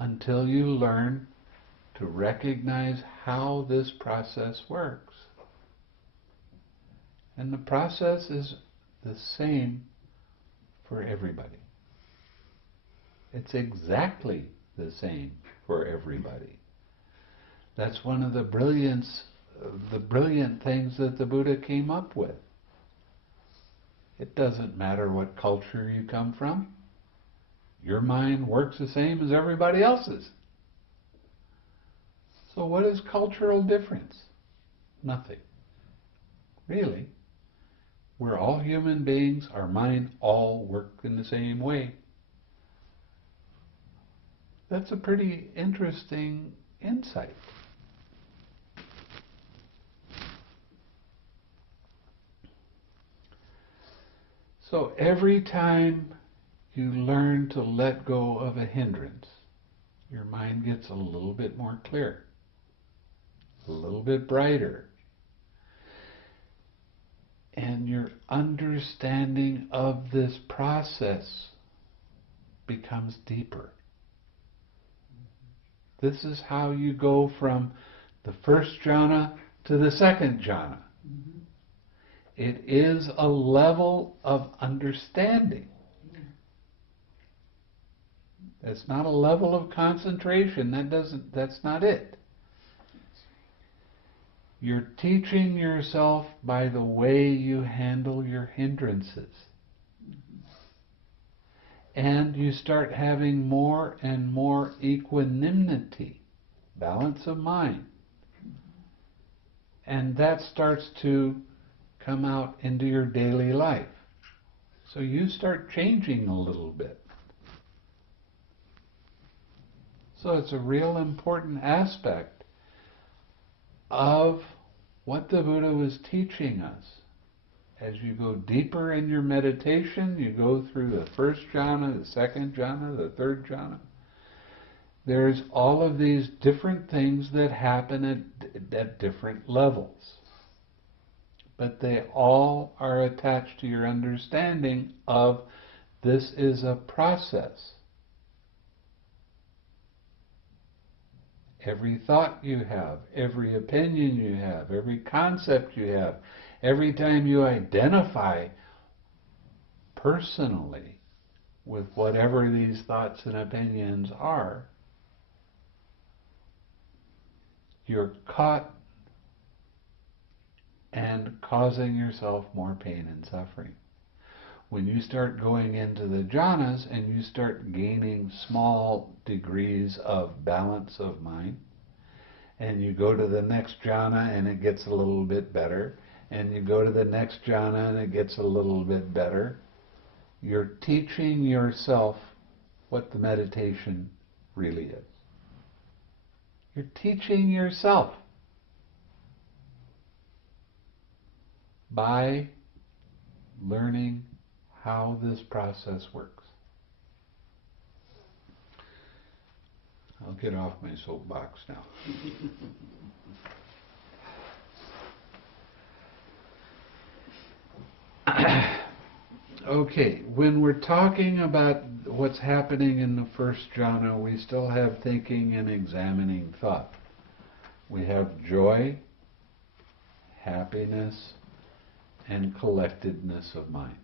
until you learn to recognize how this process works. And the process is the same for everybody. It's exactly the same for everybody. That's one of the brilliant things that the Buddha came up with. It doesn't matter what culture you come from. Your mind works the same as everybody else's. So what is cultural difference? Nothing. Really. We're all human beings. Our mind all work in the same way. That's a pretty interesting insight. So every time you learn to let go of a hindrance, your mind gets a little bit more clear, a little bit brighter, and your understanding of this process becomes deeper. This is how you go from the first jhana to the second jhana. Mm-hmm. It is a level of understanding. It's not a level of concentration. That's not it. You're teaching yourself by the way you handle your hindrances. And you start having more and more equanimity, balance of mind. And that starts to come out into your daily life. So you start changing a little bit. So it's a real important aspect of what the Buddha was teaching us. As you go deeper in your meditation, you go through the first jhana, the second jhana, the third jhana. There's all of these different things that happen at different levels. But they all are attached to your understanding of this is a process. Every thought you have, every opinion you have, every concept you have, every time you identify personally with whatever these thoughts and opinions are, you're caught and causing yourself more pain and suffering. When you start going into the jhanas and you start gaining small degrees of balance of mind, and you go to the next jhana and it gets a little bit better, and you go to the next jhana and it gets a little bit better, you're teaching yourself what the meditation really is. You're teaching yourself by learning how this process works. I'll get off my soapbox now. Okay, when we're talking about what's happening in the first jhana, we still have thinking and examining thought. We have joy, happiness, and collectedness of mind.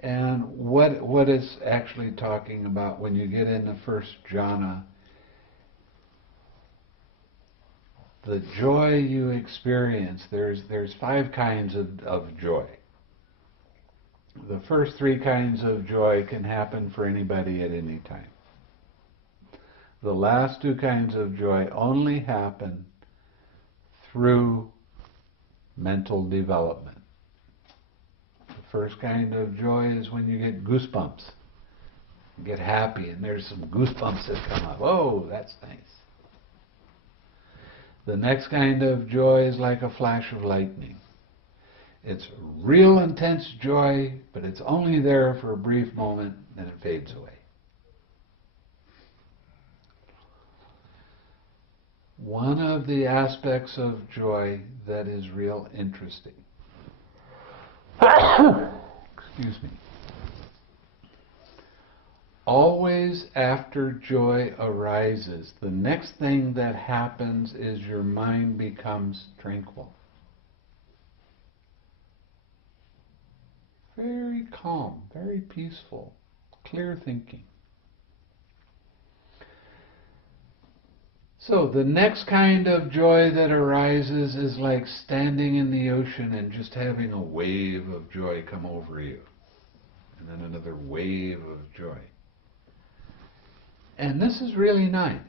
And what it's actually talking about when you get in the first jhana, the joy you experience, there's 5 kinds of joy. The first 3 kinds of joy can happen for anybody at any time. The last 2 kinds of joy only happen through mental development. The first kind of joy is when you get goosebumps. You get happy and there's some goosebumps that come up. Oh, that's nice. The next kind of joy is like a flash of lightning. It's real intense joy, but it's only there for a brief moment, then it fades away. One of the aspects of joy that is real interesting, excuse me, always after joy arises, the next thing that happens is your mind becomes tranquil. Very calm, very peaceful, clear thinking. So the next kind of joy that arises is like standing in the ocean and just having a wave of joy come over you. And then another wave of joy. And this is really nice.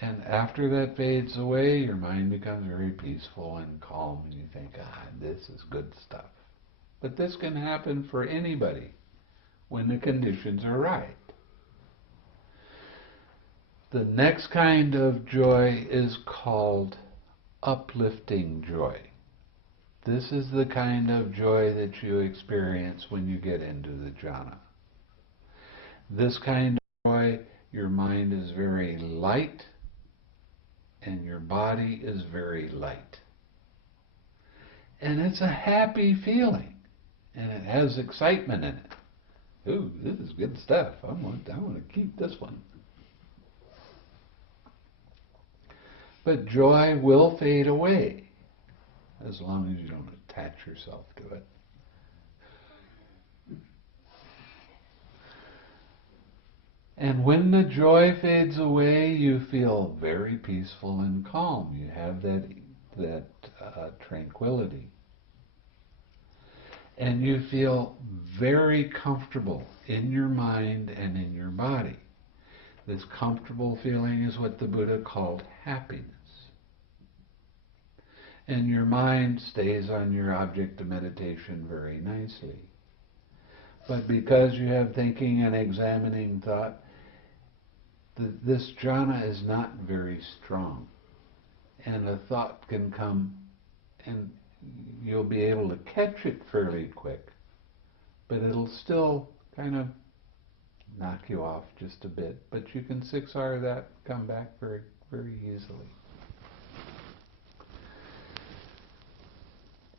And after that fades away, your mind becomes very peaceful and calm, and you think, this is good stuff. But this can happen for anybody when the conditions are right. The next kind of joy is called uplifting joy. This is the kind of joy that you experience when you get into the jhana. This kind of joy, your mind is very light and your body is very light. And it's a happy feeling. And it has excitement in it. Ooh, this is good stuff. I want to keep this one. But joy will fade away as long as you don't attach yourself to it. And when the joy fades away, you feel very peaceful and calm. You have that tranquility. And you feel very comfortable in your mind and in your body. This comfortable feeling is what the Buddha called happiness. And your mind stays on your object of meditation very nicely. But because you have thinking and examining thought, this jhana is not very strong. And a thought can come and you'll be able to catch it fairly quick, but it'll still kind of knock you off just a bit. But you can 6R that, come back very, very easily.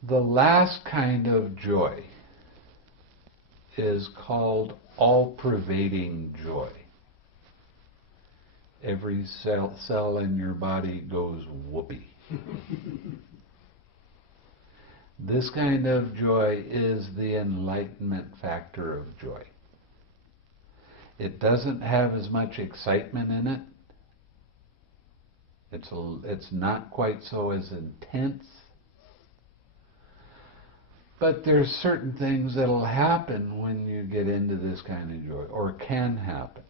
The last kind of joy is called all-pervading joy. Every cell in your body goes whoopee. This kind of joy is the enlightenment factor of joy. It doesn't have as much excitement in it. It's not quite so as intense. But there's certain things that'll happen when you get into this kind of joy, or can happen.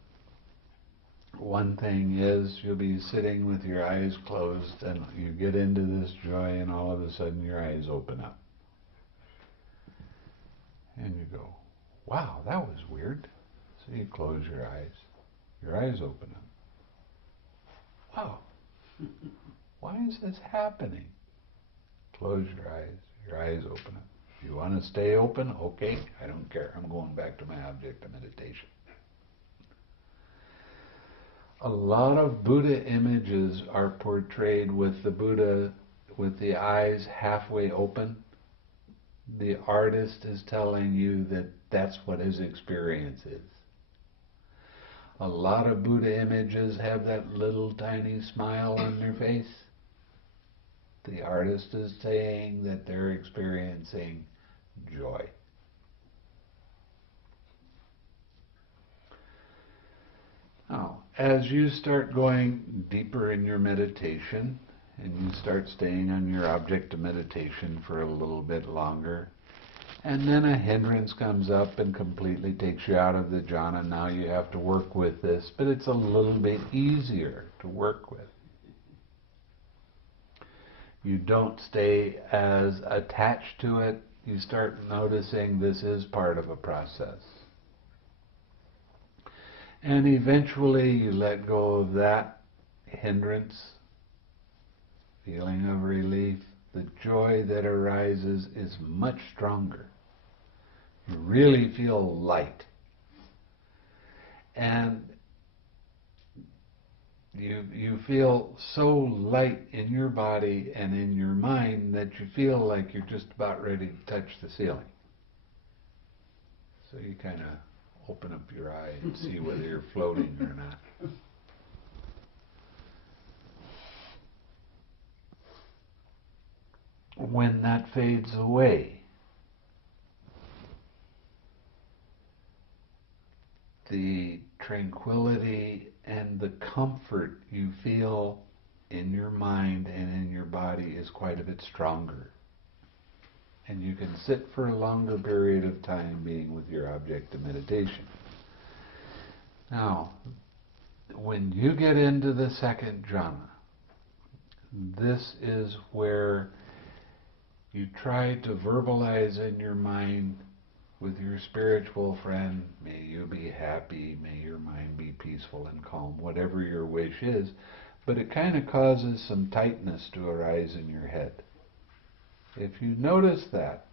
One thing is you'll be sitting with your eyes closed and you get into this joy and all of a sudden your eyes open up. And you go, wow, that was weird. So you close your eyes open up. Wow, why is this happening? Close your eyes open up. If you want to stay open, okay, I don't care. I'm going back to my object of meditation. A lot of Buddha images are portrayed with the Buddha with the eyes halfway open. The artist is telling you that that's what his experience is. A lot of Buddha images have that little tiny smile on their face. The artist is saying that they're experiencing joy. Now, as you start going deeper in your meditation, and you start staying on your object of meditation for a little bit longer, and then a hindrance comes up and completely takes you out of the jhana. Now you have to work with this, but it's a little bit easier to work with. You don't stay as attached to it. You start noticing this is part of a process. And eventually you let go of that hindrance, feeling of relief. The joy that arises is much stronger. You really feel light. And you feel so light in your body and in your mind that you feel like you're just about ready to touch the ceiling. So you kind of open up your eye and see whether you're floating or not. When that fades away, the tranquility and the comfort you feel in your mind and in your body is quite a bit stronger. And you can sit for a longer period of time being with your object of meditation. Now, when you get into the second jhana, this is where you try to verbalize in your mind with your spiritual friend, may you be happy, may your mind be peaceful and calm, whatever your wish is, but it kind of causes some tightness to arise in your head. If you notice that,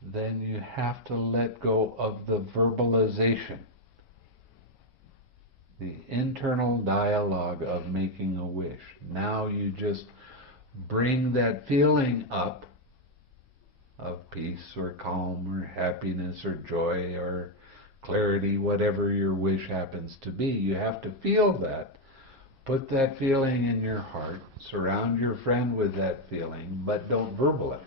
then you have to let go of the verbalization, the internal dialogue of making a wish. Now you just bring that feeling up of peace or calm or happiness or joy or clarity, whatever your wish happens to be. You have to feel that. Put that feeling in your heart. Surround your friend with that feeling, but don't verbalize.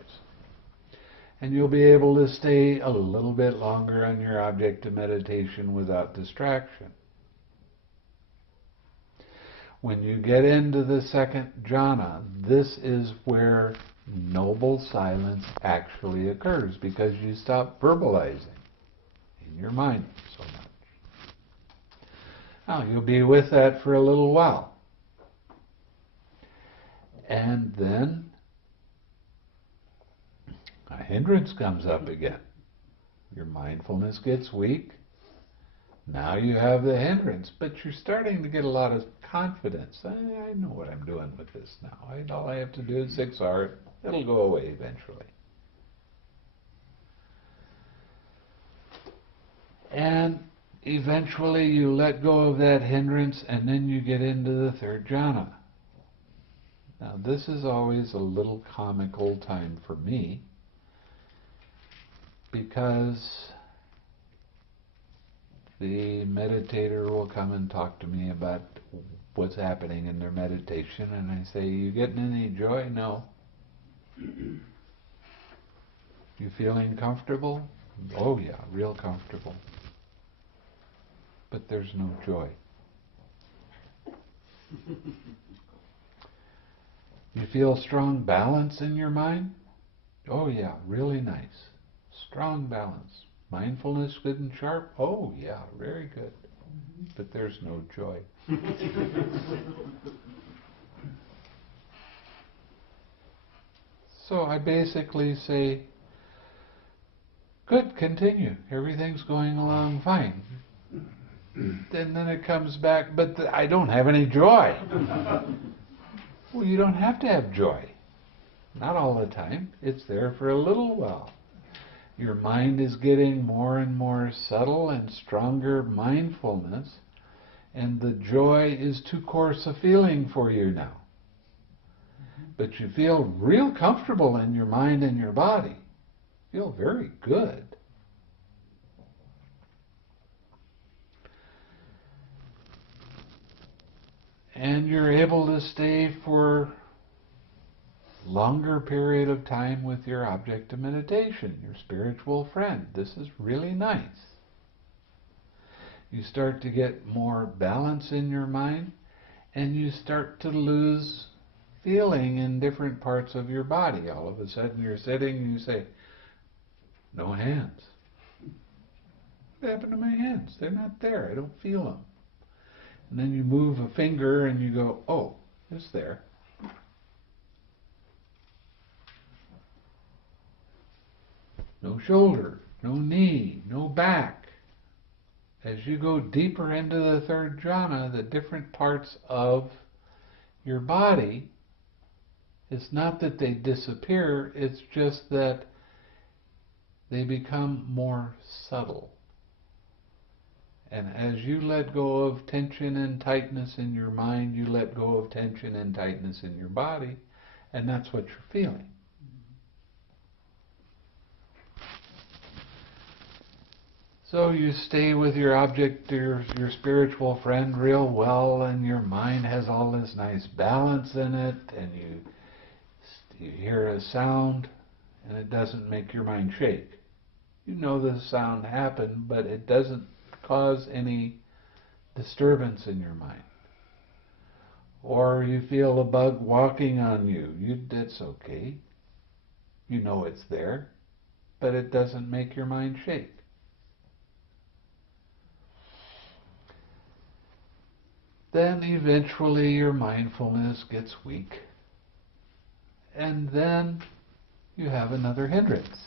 And you'll be able to stay a little bit longer on your object of meditation without distraction. When you get into the second jhana, this is where noble silence actually occurs, because you stop verbalizing in your mind so much. Now, you'll be with that for a little while. And then a hindrance comes up again. Your mindfulness gets weak. Now you have the hindrance, but you're starting to get a lot of confidence. I know what I'm doing with this now. All I have to do is ignore it. It'll go away eventually. And eventually you let go of that hindrance, and then you get into the third jhana. Now this is always a little comical time for me, because the meditator will come and talk to me about what's happening in their meditation, and I say, you getting any joy? No. You feeling comfortable? Oh yeah, real comfortable. But there's no joy. You feel strong balance in your mind? Oh yeah, really nice. Strong balance. Mindfulness good and sharp? Oh yeah, very good. But there's no joy. So I basically say, good, continue. Everything's going along fine. And then it comes back, but I don't have any joy. Well, you don't have to have joy. Not all the time. It's there for a little while. Your mind is getting more and more subtle and stronger mindfulness, and the joy is too coarse a feeling for you now. But you feel real comfortable in your mind and your body. Feel very good. And you're able to stay for longer period of time with your object of meditation, your spiritual friend. This is really nice. You start to get more balance in your mind, and you start to lose feeling in different parts of your body. All of a sudden you're sitting and you say, no hands. What happened to my hands? They're not there. I don't feel them. And then you move a finger and you go, oh, it's there. No shoulder, no knee, no back. As you go deeper into the third jhana, the different parts of your body, it's not that they disappear, it's just that they become more subtle. And as you let go of tension and tightness in your mind, you let go of tension and tightness in your body, and that's what you're feeling. So you stay with your object, your spiritual friend real well, and your mind has all this nice balance in it, and you hear a sound, and it doesn't make your mind shake. You know the sound happened, but it doesn't cause any disturbance in your mind. Or you feel a bug walking on you. It's okay. You know it's there, but it doesn't make your mind shake. Then eventually your mindfulness gets weak, and then you have another hindrance.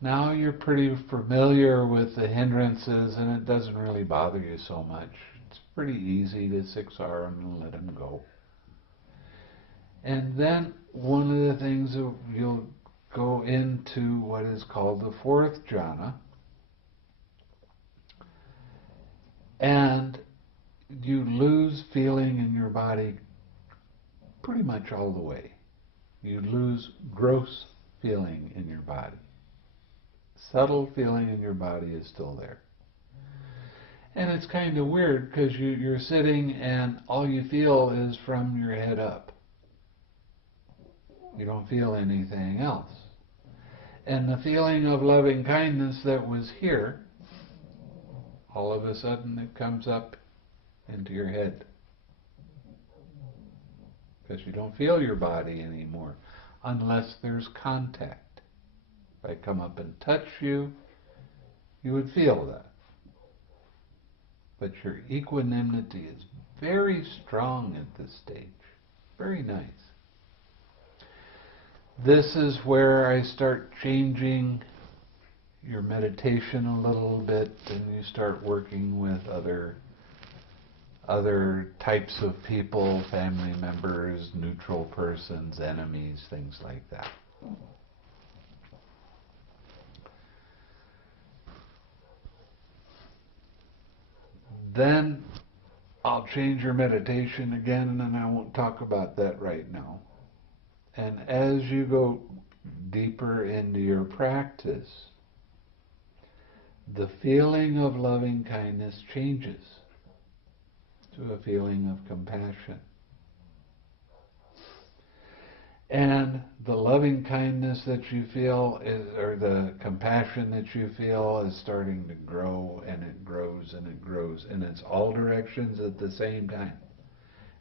Now you're pretty familiar with the hindrances, and it doesn't really bother you so much. It's pretty easy to 6R and let them go. And then one of the things that you'll go into what is called the fourth jhana, and you lose feeling in your body pretty much all the way. You lose gross feeling in your body. Subtle feeling in your body is still there. And it's kind of weird because you're sitting and all you feel is from your head up. You don't feel anything else. And the feeling of loving kindness that was here, all of a sudden it comes up into your head. Because you don't feel your body anymore unless there's contact. If I come up and touch you, you would feel that. But your equanimity is very strong at this stage. Very nice. This is where I start changing your meditation a little bit, and you start working with other types of people, family members, neutral persons, enemies, things like that. Then I'll change your meditation again, and I won't talk about that right now. And as you go deeper into your practice, the feeling of loving kindness changes to a feeling of compassion. And the loving kindness that you feel or the compassion that you feel is starting to grow, and it grows and it grows, and it's all directions at the same time.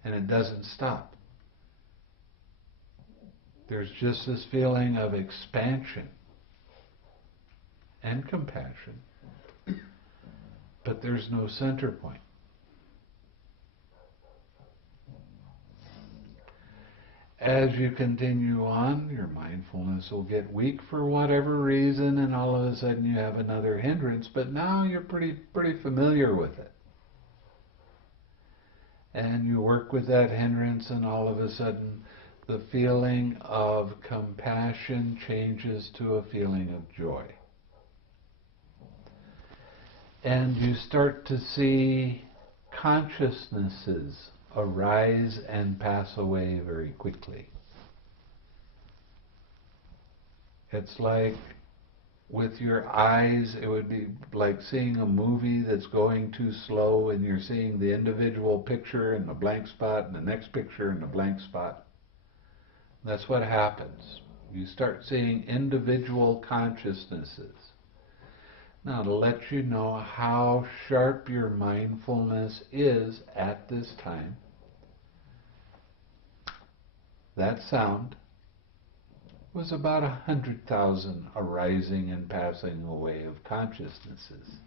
And it doesn't stop. There's just this feeling of expansion and compassion, but there's no center point. As you continue on, your mindfulness will get weak for whatever reason, and all of a sudden you have another hindrance, but now you're pretty familiar with it. And you work with that hindrance, and all of a sudden the feeling of compassion changes to a feeling of joy. And you start to see consciousnesses arise and pass away very quickly. It's like with your eyes, it would be like seeing a movie that's going too slow and you're seeing the individual picture and the blank spot and the next picture and the blank spot. That's what happens. You start seeing individual consciousnesses. Now, to let you know how sharp your mindfulness is at this time, that sound was about 100,000 arising and passing away of consciousnesses.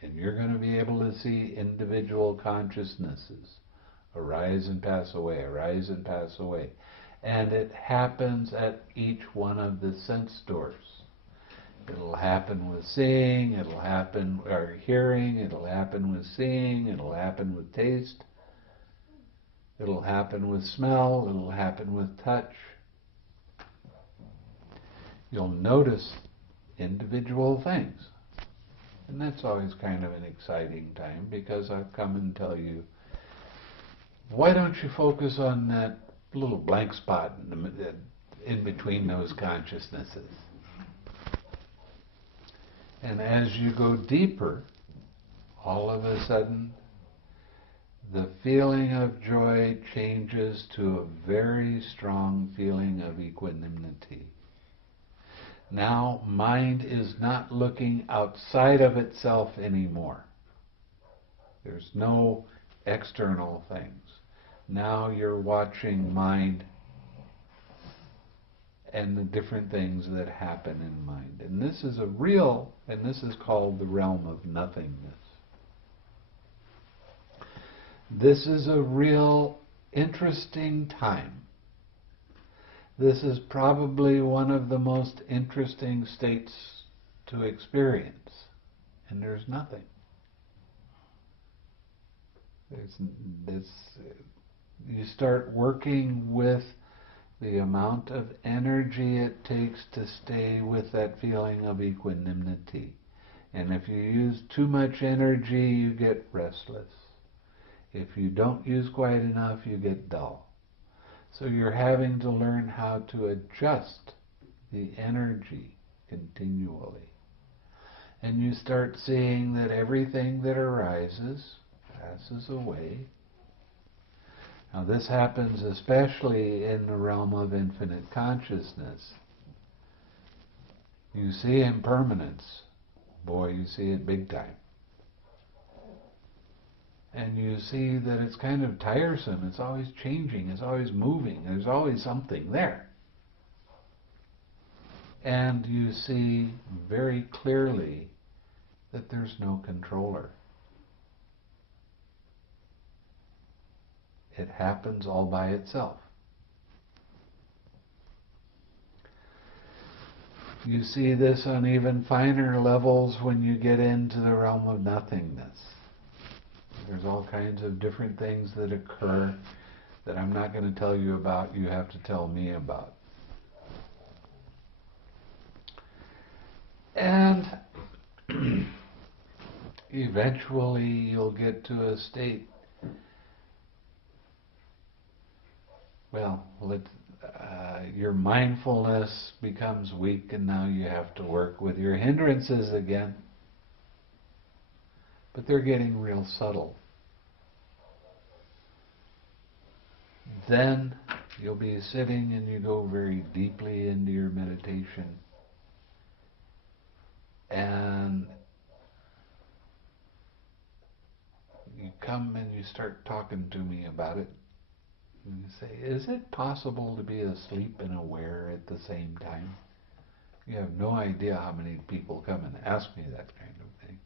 And you're going to be able to see individual consciousnesses arise and pass away, arise and pass away. And it happens at each one of the sense doors. It'll happen with seeing, it'll happen or hearing, it'll happen with seeing, it'll happen with taste, it'll happen with smell, it'll happen with touch. You'll notice individual things. And that's always kind of an exciting time, because I've come and tell you, why don't you focus on that little blank spot in between those consciousnesses? And as you go deeper, all of a sudden, the feeling of joy changes to a very strong feeling of equanimity. Now, mind is not looking outside of itself anymore. There's no external things. Now you're watching mind and the different things that happen in mind. And this is this is called the realm of nothingness. This is a real interesting time. This is probably one of the most interesting states to experience. And there's nothing. You start working with the amount of energy it takes to stay with that feeling of equanimity. And if you use too much energy, you get restless. If you don't use quite enough, you get dull. So you're having to learn how to adjust the energy continually. And you start seeing that everything that arises passes away. Now this happens especially in the realm of infinite consciousness. You see impermanence. Boy, you see it big time. And you see that it's kind of tiresome. It's always changing. It's always moving. There's always something there. And you see very clearly that there's no controller. It happens all by itself. You see this on even finer levels when you get into the realm of nothingness. There's all kinds of different things that occur that I'm not going to tell you about. You have to tell me about. And eventually you'll get to a state, your mindfulness becomes weak, and now you have to work with your hindrances again. But they're getting real subtle. Then you'll be sitting and you go very deeply into your meditation. And you come and you start talking to me about it. And you say, is it possible to be asleep and aware at the same time? You have no idea how many people come and ask me that kind of thing.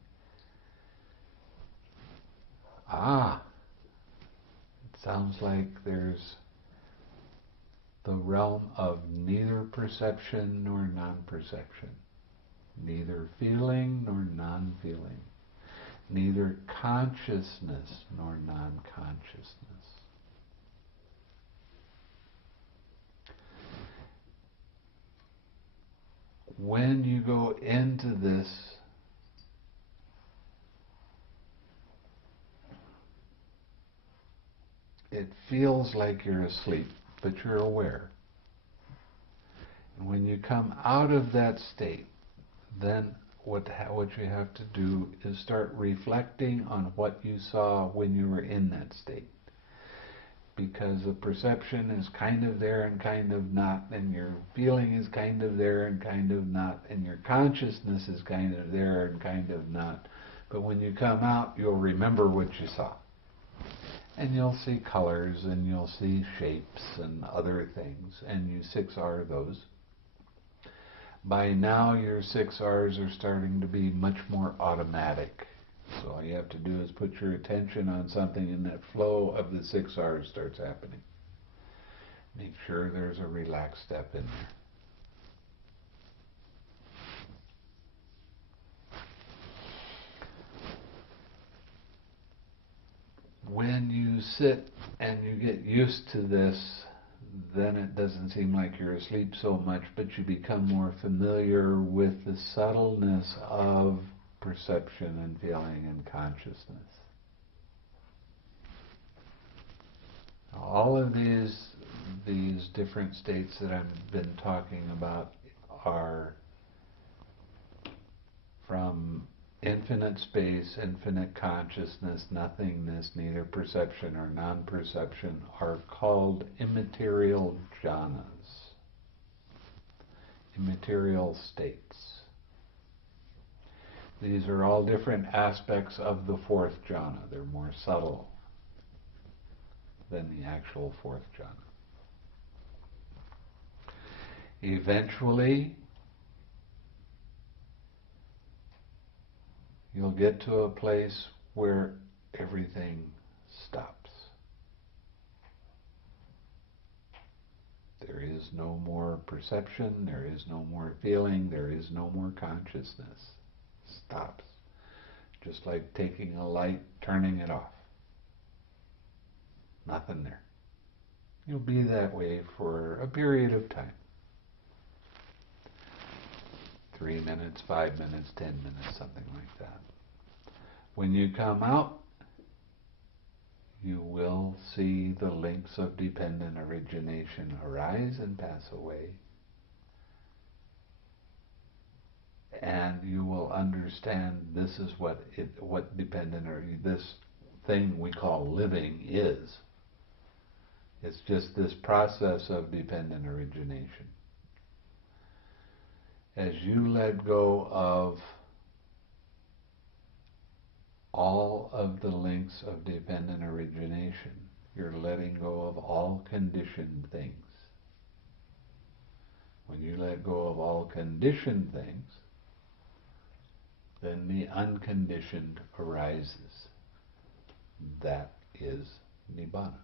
It sounds like there's the realm of neither perception nor non-perception, neither feeling nor non-feeling, neither consciousness nor non-consciousness. when you go into this it feels like you're asleep, but you're aware. And when you come out of that state, then what you have to do is start reflecting on what you saw when you were in that state. Because the perception is kind of there and kind of not, and your feeling is kind of there and kind of not, and your consciousness is kind of there and kind of not. But when you come out, you'll remember what you saw. And you'll see colors, and you'll see shapes and other things, and you 6R those. By now your 6Rs are starting to be much more automatic. So all you have to do is put your attention on something and that flow of the 6Rs starts happening. Make sure there's a relaxed step in there. When you sit and you get used to this, then it doesn't seem like you're asleep so much, but you become more familiar with the subtleness of perception and feeling and consciousness. All of these different states that I've been talking about are from infinite space, infinite consciousness, nothingness, neither perception or non-perception, are called immaterial jhanas, immaterial states. These are all different aspects of the fourth jhana. They're more subtle than the actual fourth jhana. Eventually, you'll get to a place where everything stops. There is no more perception, there is no more feeling, there is no more consciousness. Stops. Just like taking a light, turning it off. Nothing there. You'll be that way for a period of time. 3 minutes, 5 minutes, 10 minutes, something like that. When you come out, you will see the links of dependent origination arise and pass away. And you will understand this is what dependent, or this thing we call living is. It's just this process of dependent origination. As you let go of all of the links of dependent origination, you're letting go of all conditioned things. When you let go of all conditioned things, then the unconditioned arises. That is Nibbana.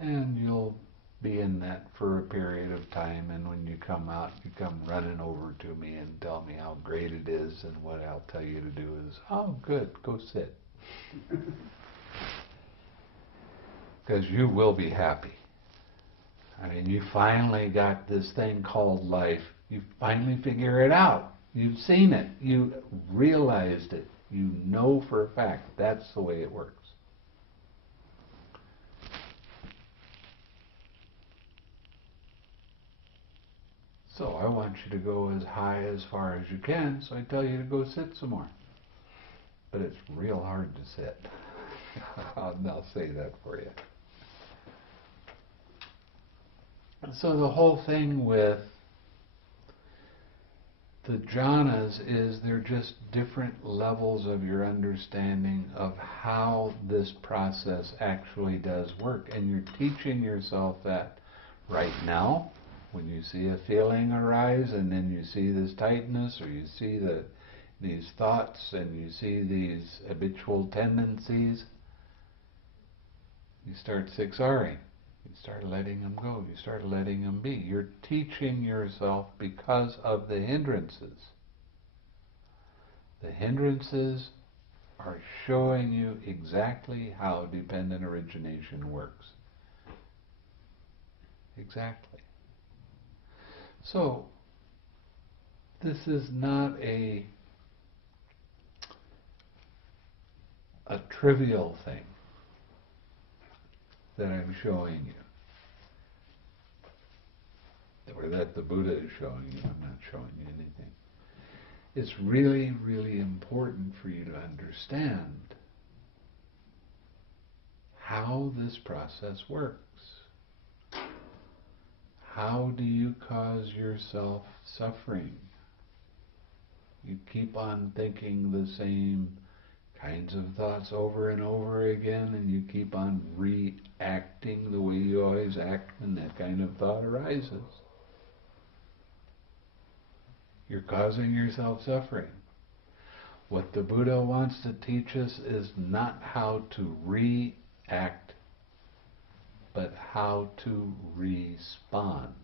And you'll be in that for a period of time, and when you come out, you come running over to me and tell me how great it is, and what I'll tell you to do is, oh good, go sit. Because you will be happy. I mean, you finally got this thing called life. You finally figure it out. You've seen it. You realized it. You know for a fact that's the way it works. So I want you to go as high as far as you can, so I tell you to go sit some more. But it's real hard to sit. I'll say that for you. So the whole thing with the jhanas is they're just different levels of your understanding of how this process actually does work. And you're teaching yourself that right now. When you see a feeling arise, and then you see this tightness, or you see these thoughts, and you see these habitual tendencies, you start 6Ring. You start letting them go. You start letting them be. You're teaching yourself because of the hindrances. The hindrances are showing you exactly how dependent origination works. Exactly. So, this is not a trivial thing that I'm showing you, or that the Buddha is showing you. I'm not showing you anything. It's really, really important for you to understand how this process works. How do you cause yourself suffering? You keep on thinking the same kinds of thoughts over and over again, and you keep on reacting the way you always act when that kind of thought arises. You're causing yourself suffering. What the Buddha wants to teach us is not how to react, but how to respond.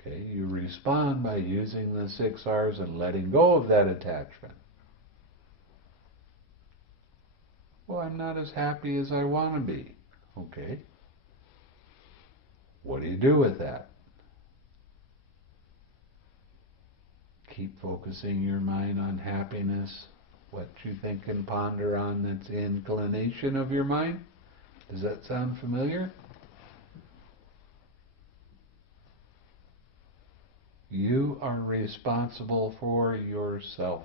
Okay, you respond by using the 6 R's and letting go of that attachment. Well, I'm not as happy as I want to be. Okay. What do you do with that? Keep focusing your mind on happiness, what you think and ponder on that's the inclination of your mind. Does that sound familiar? You are responsible for yourself.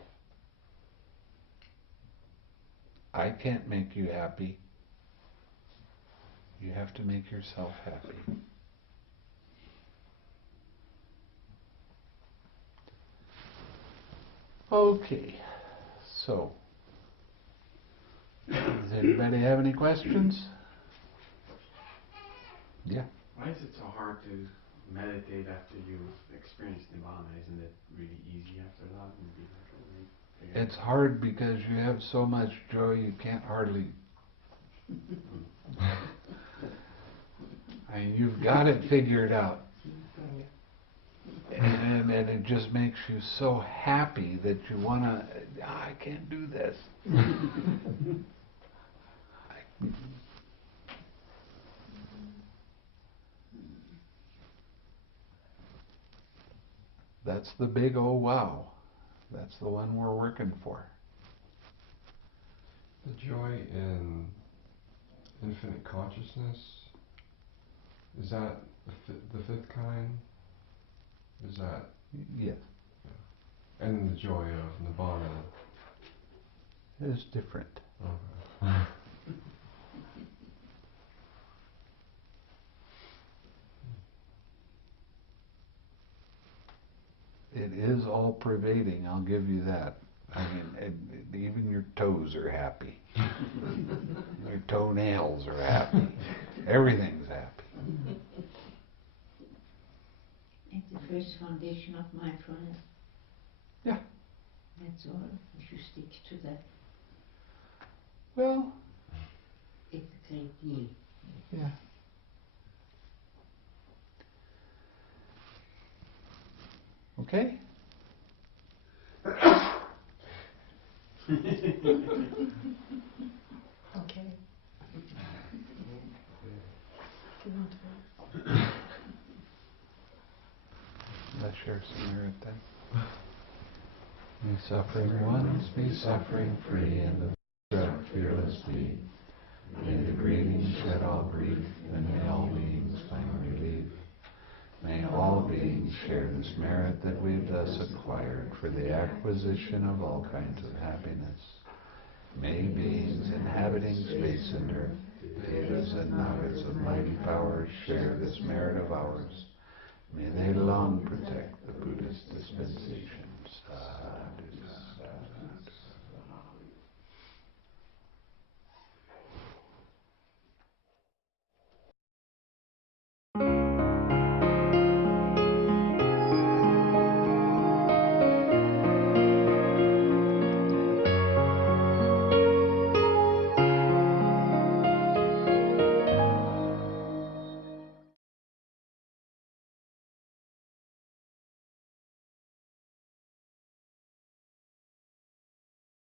I can't make you happy. You have to make yourself happy. Okay, so, does anybody have any questions? Yeah. Why is it so hard to meditate after you've experienced Nibbana? Isn't it really easy after that? And be like, oh, wait, It's hard because you have so much joy you can't hardly... I mean, you've got it figured out. And it just makes you so happy that you want to, I can't do this. That's the big oh wow. That's the one we're working for. The joy in infinite consciousness, is that the fifth kind? Is that? Yes. Yeah. And the joy of Nibbana It's different. Okay. It is all pervading, I'll give you that. I mean, even your toes are happy. Your toenails are happy. Everything's happy. It's the first foundation of mindfulness. Yeah. That's all. If you stick to that, Well, it's a great deal. yeah. Okay? Okay. Let's share some merit then. May suffering ones be suffering free, and the dread fearless be. May the grieving shed all grief, and may all beings find relief. May all beings share this merit that we've thus acquired for the acquisition of all kinds of happiness. May beings inhabiting space and earth, Vedas and Nagas of mighty powers, share this merit of ours. May they long protect the Buddhist dispensation. Sadhu.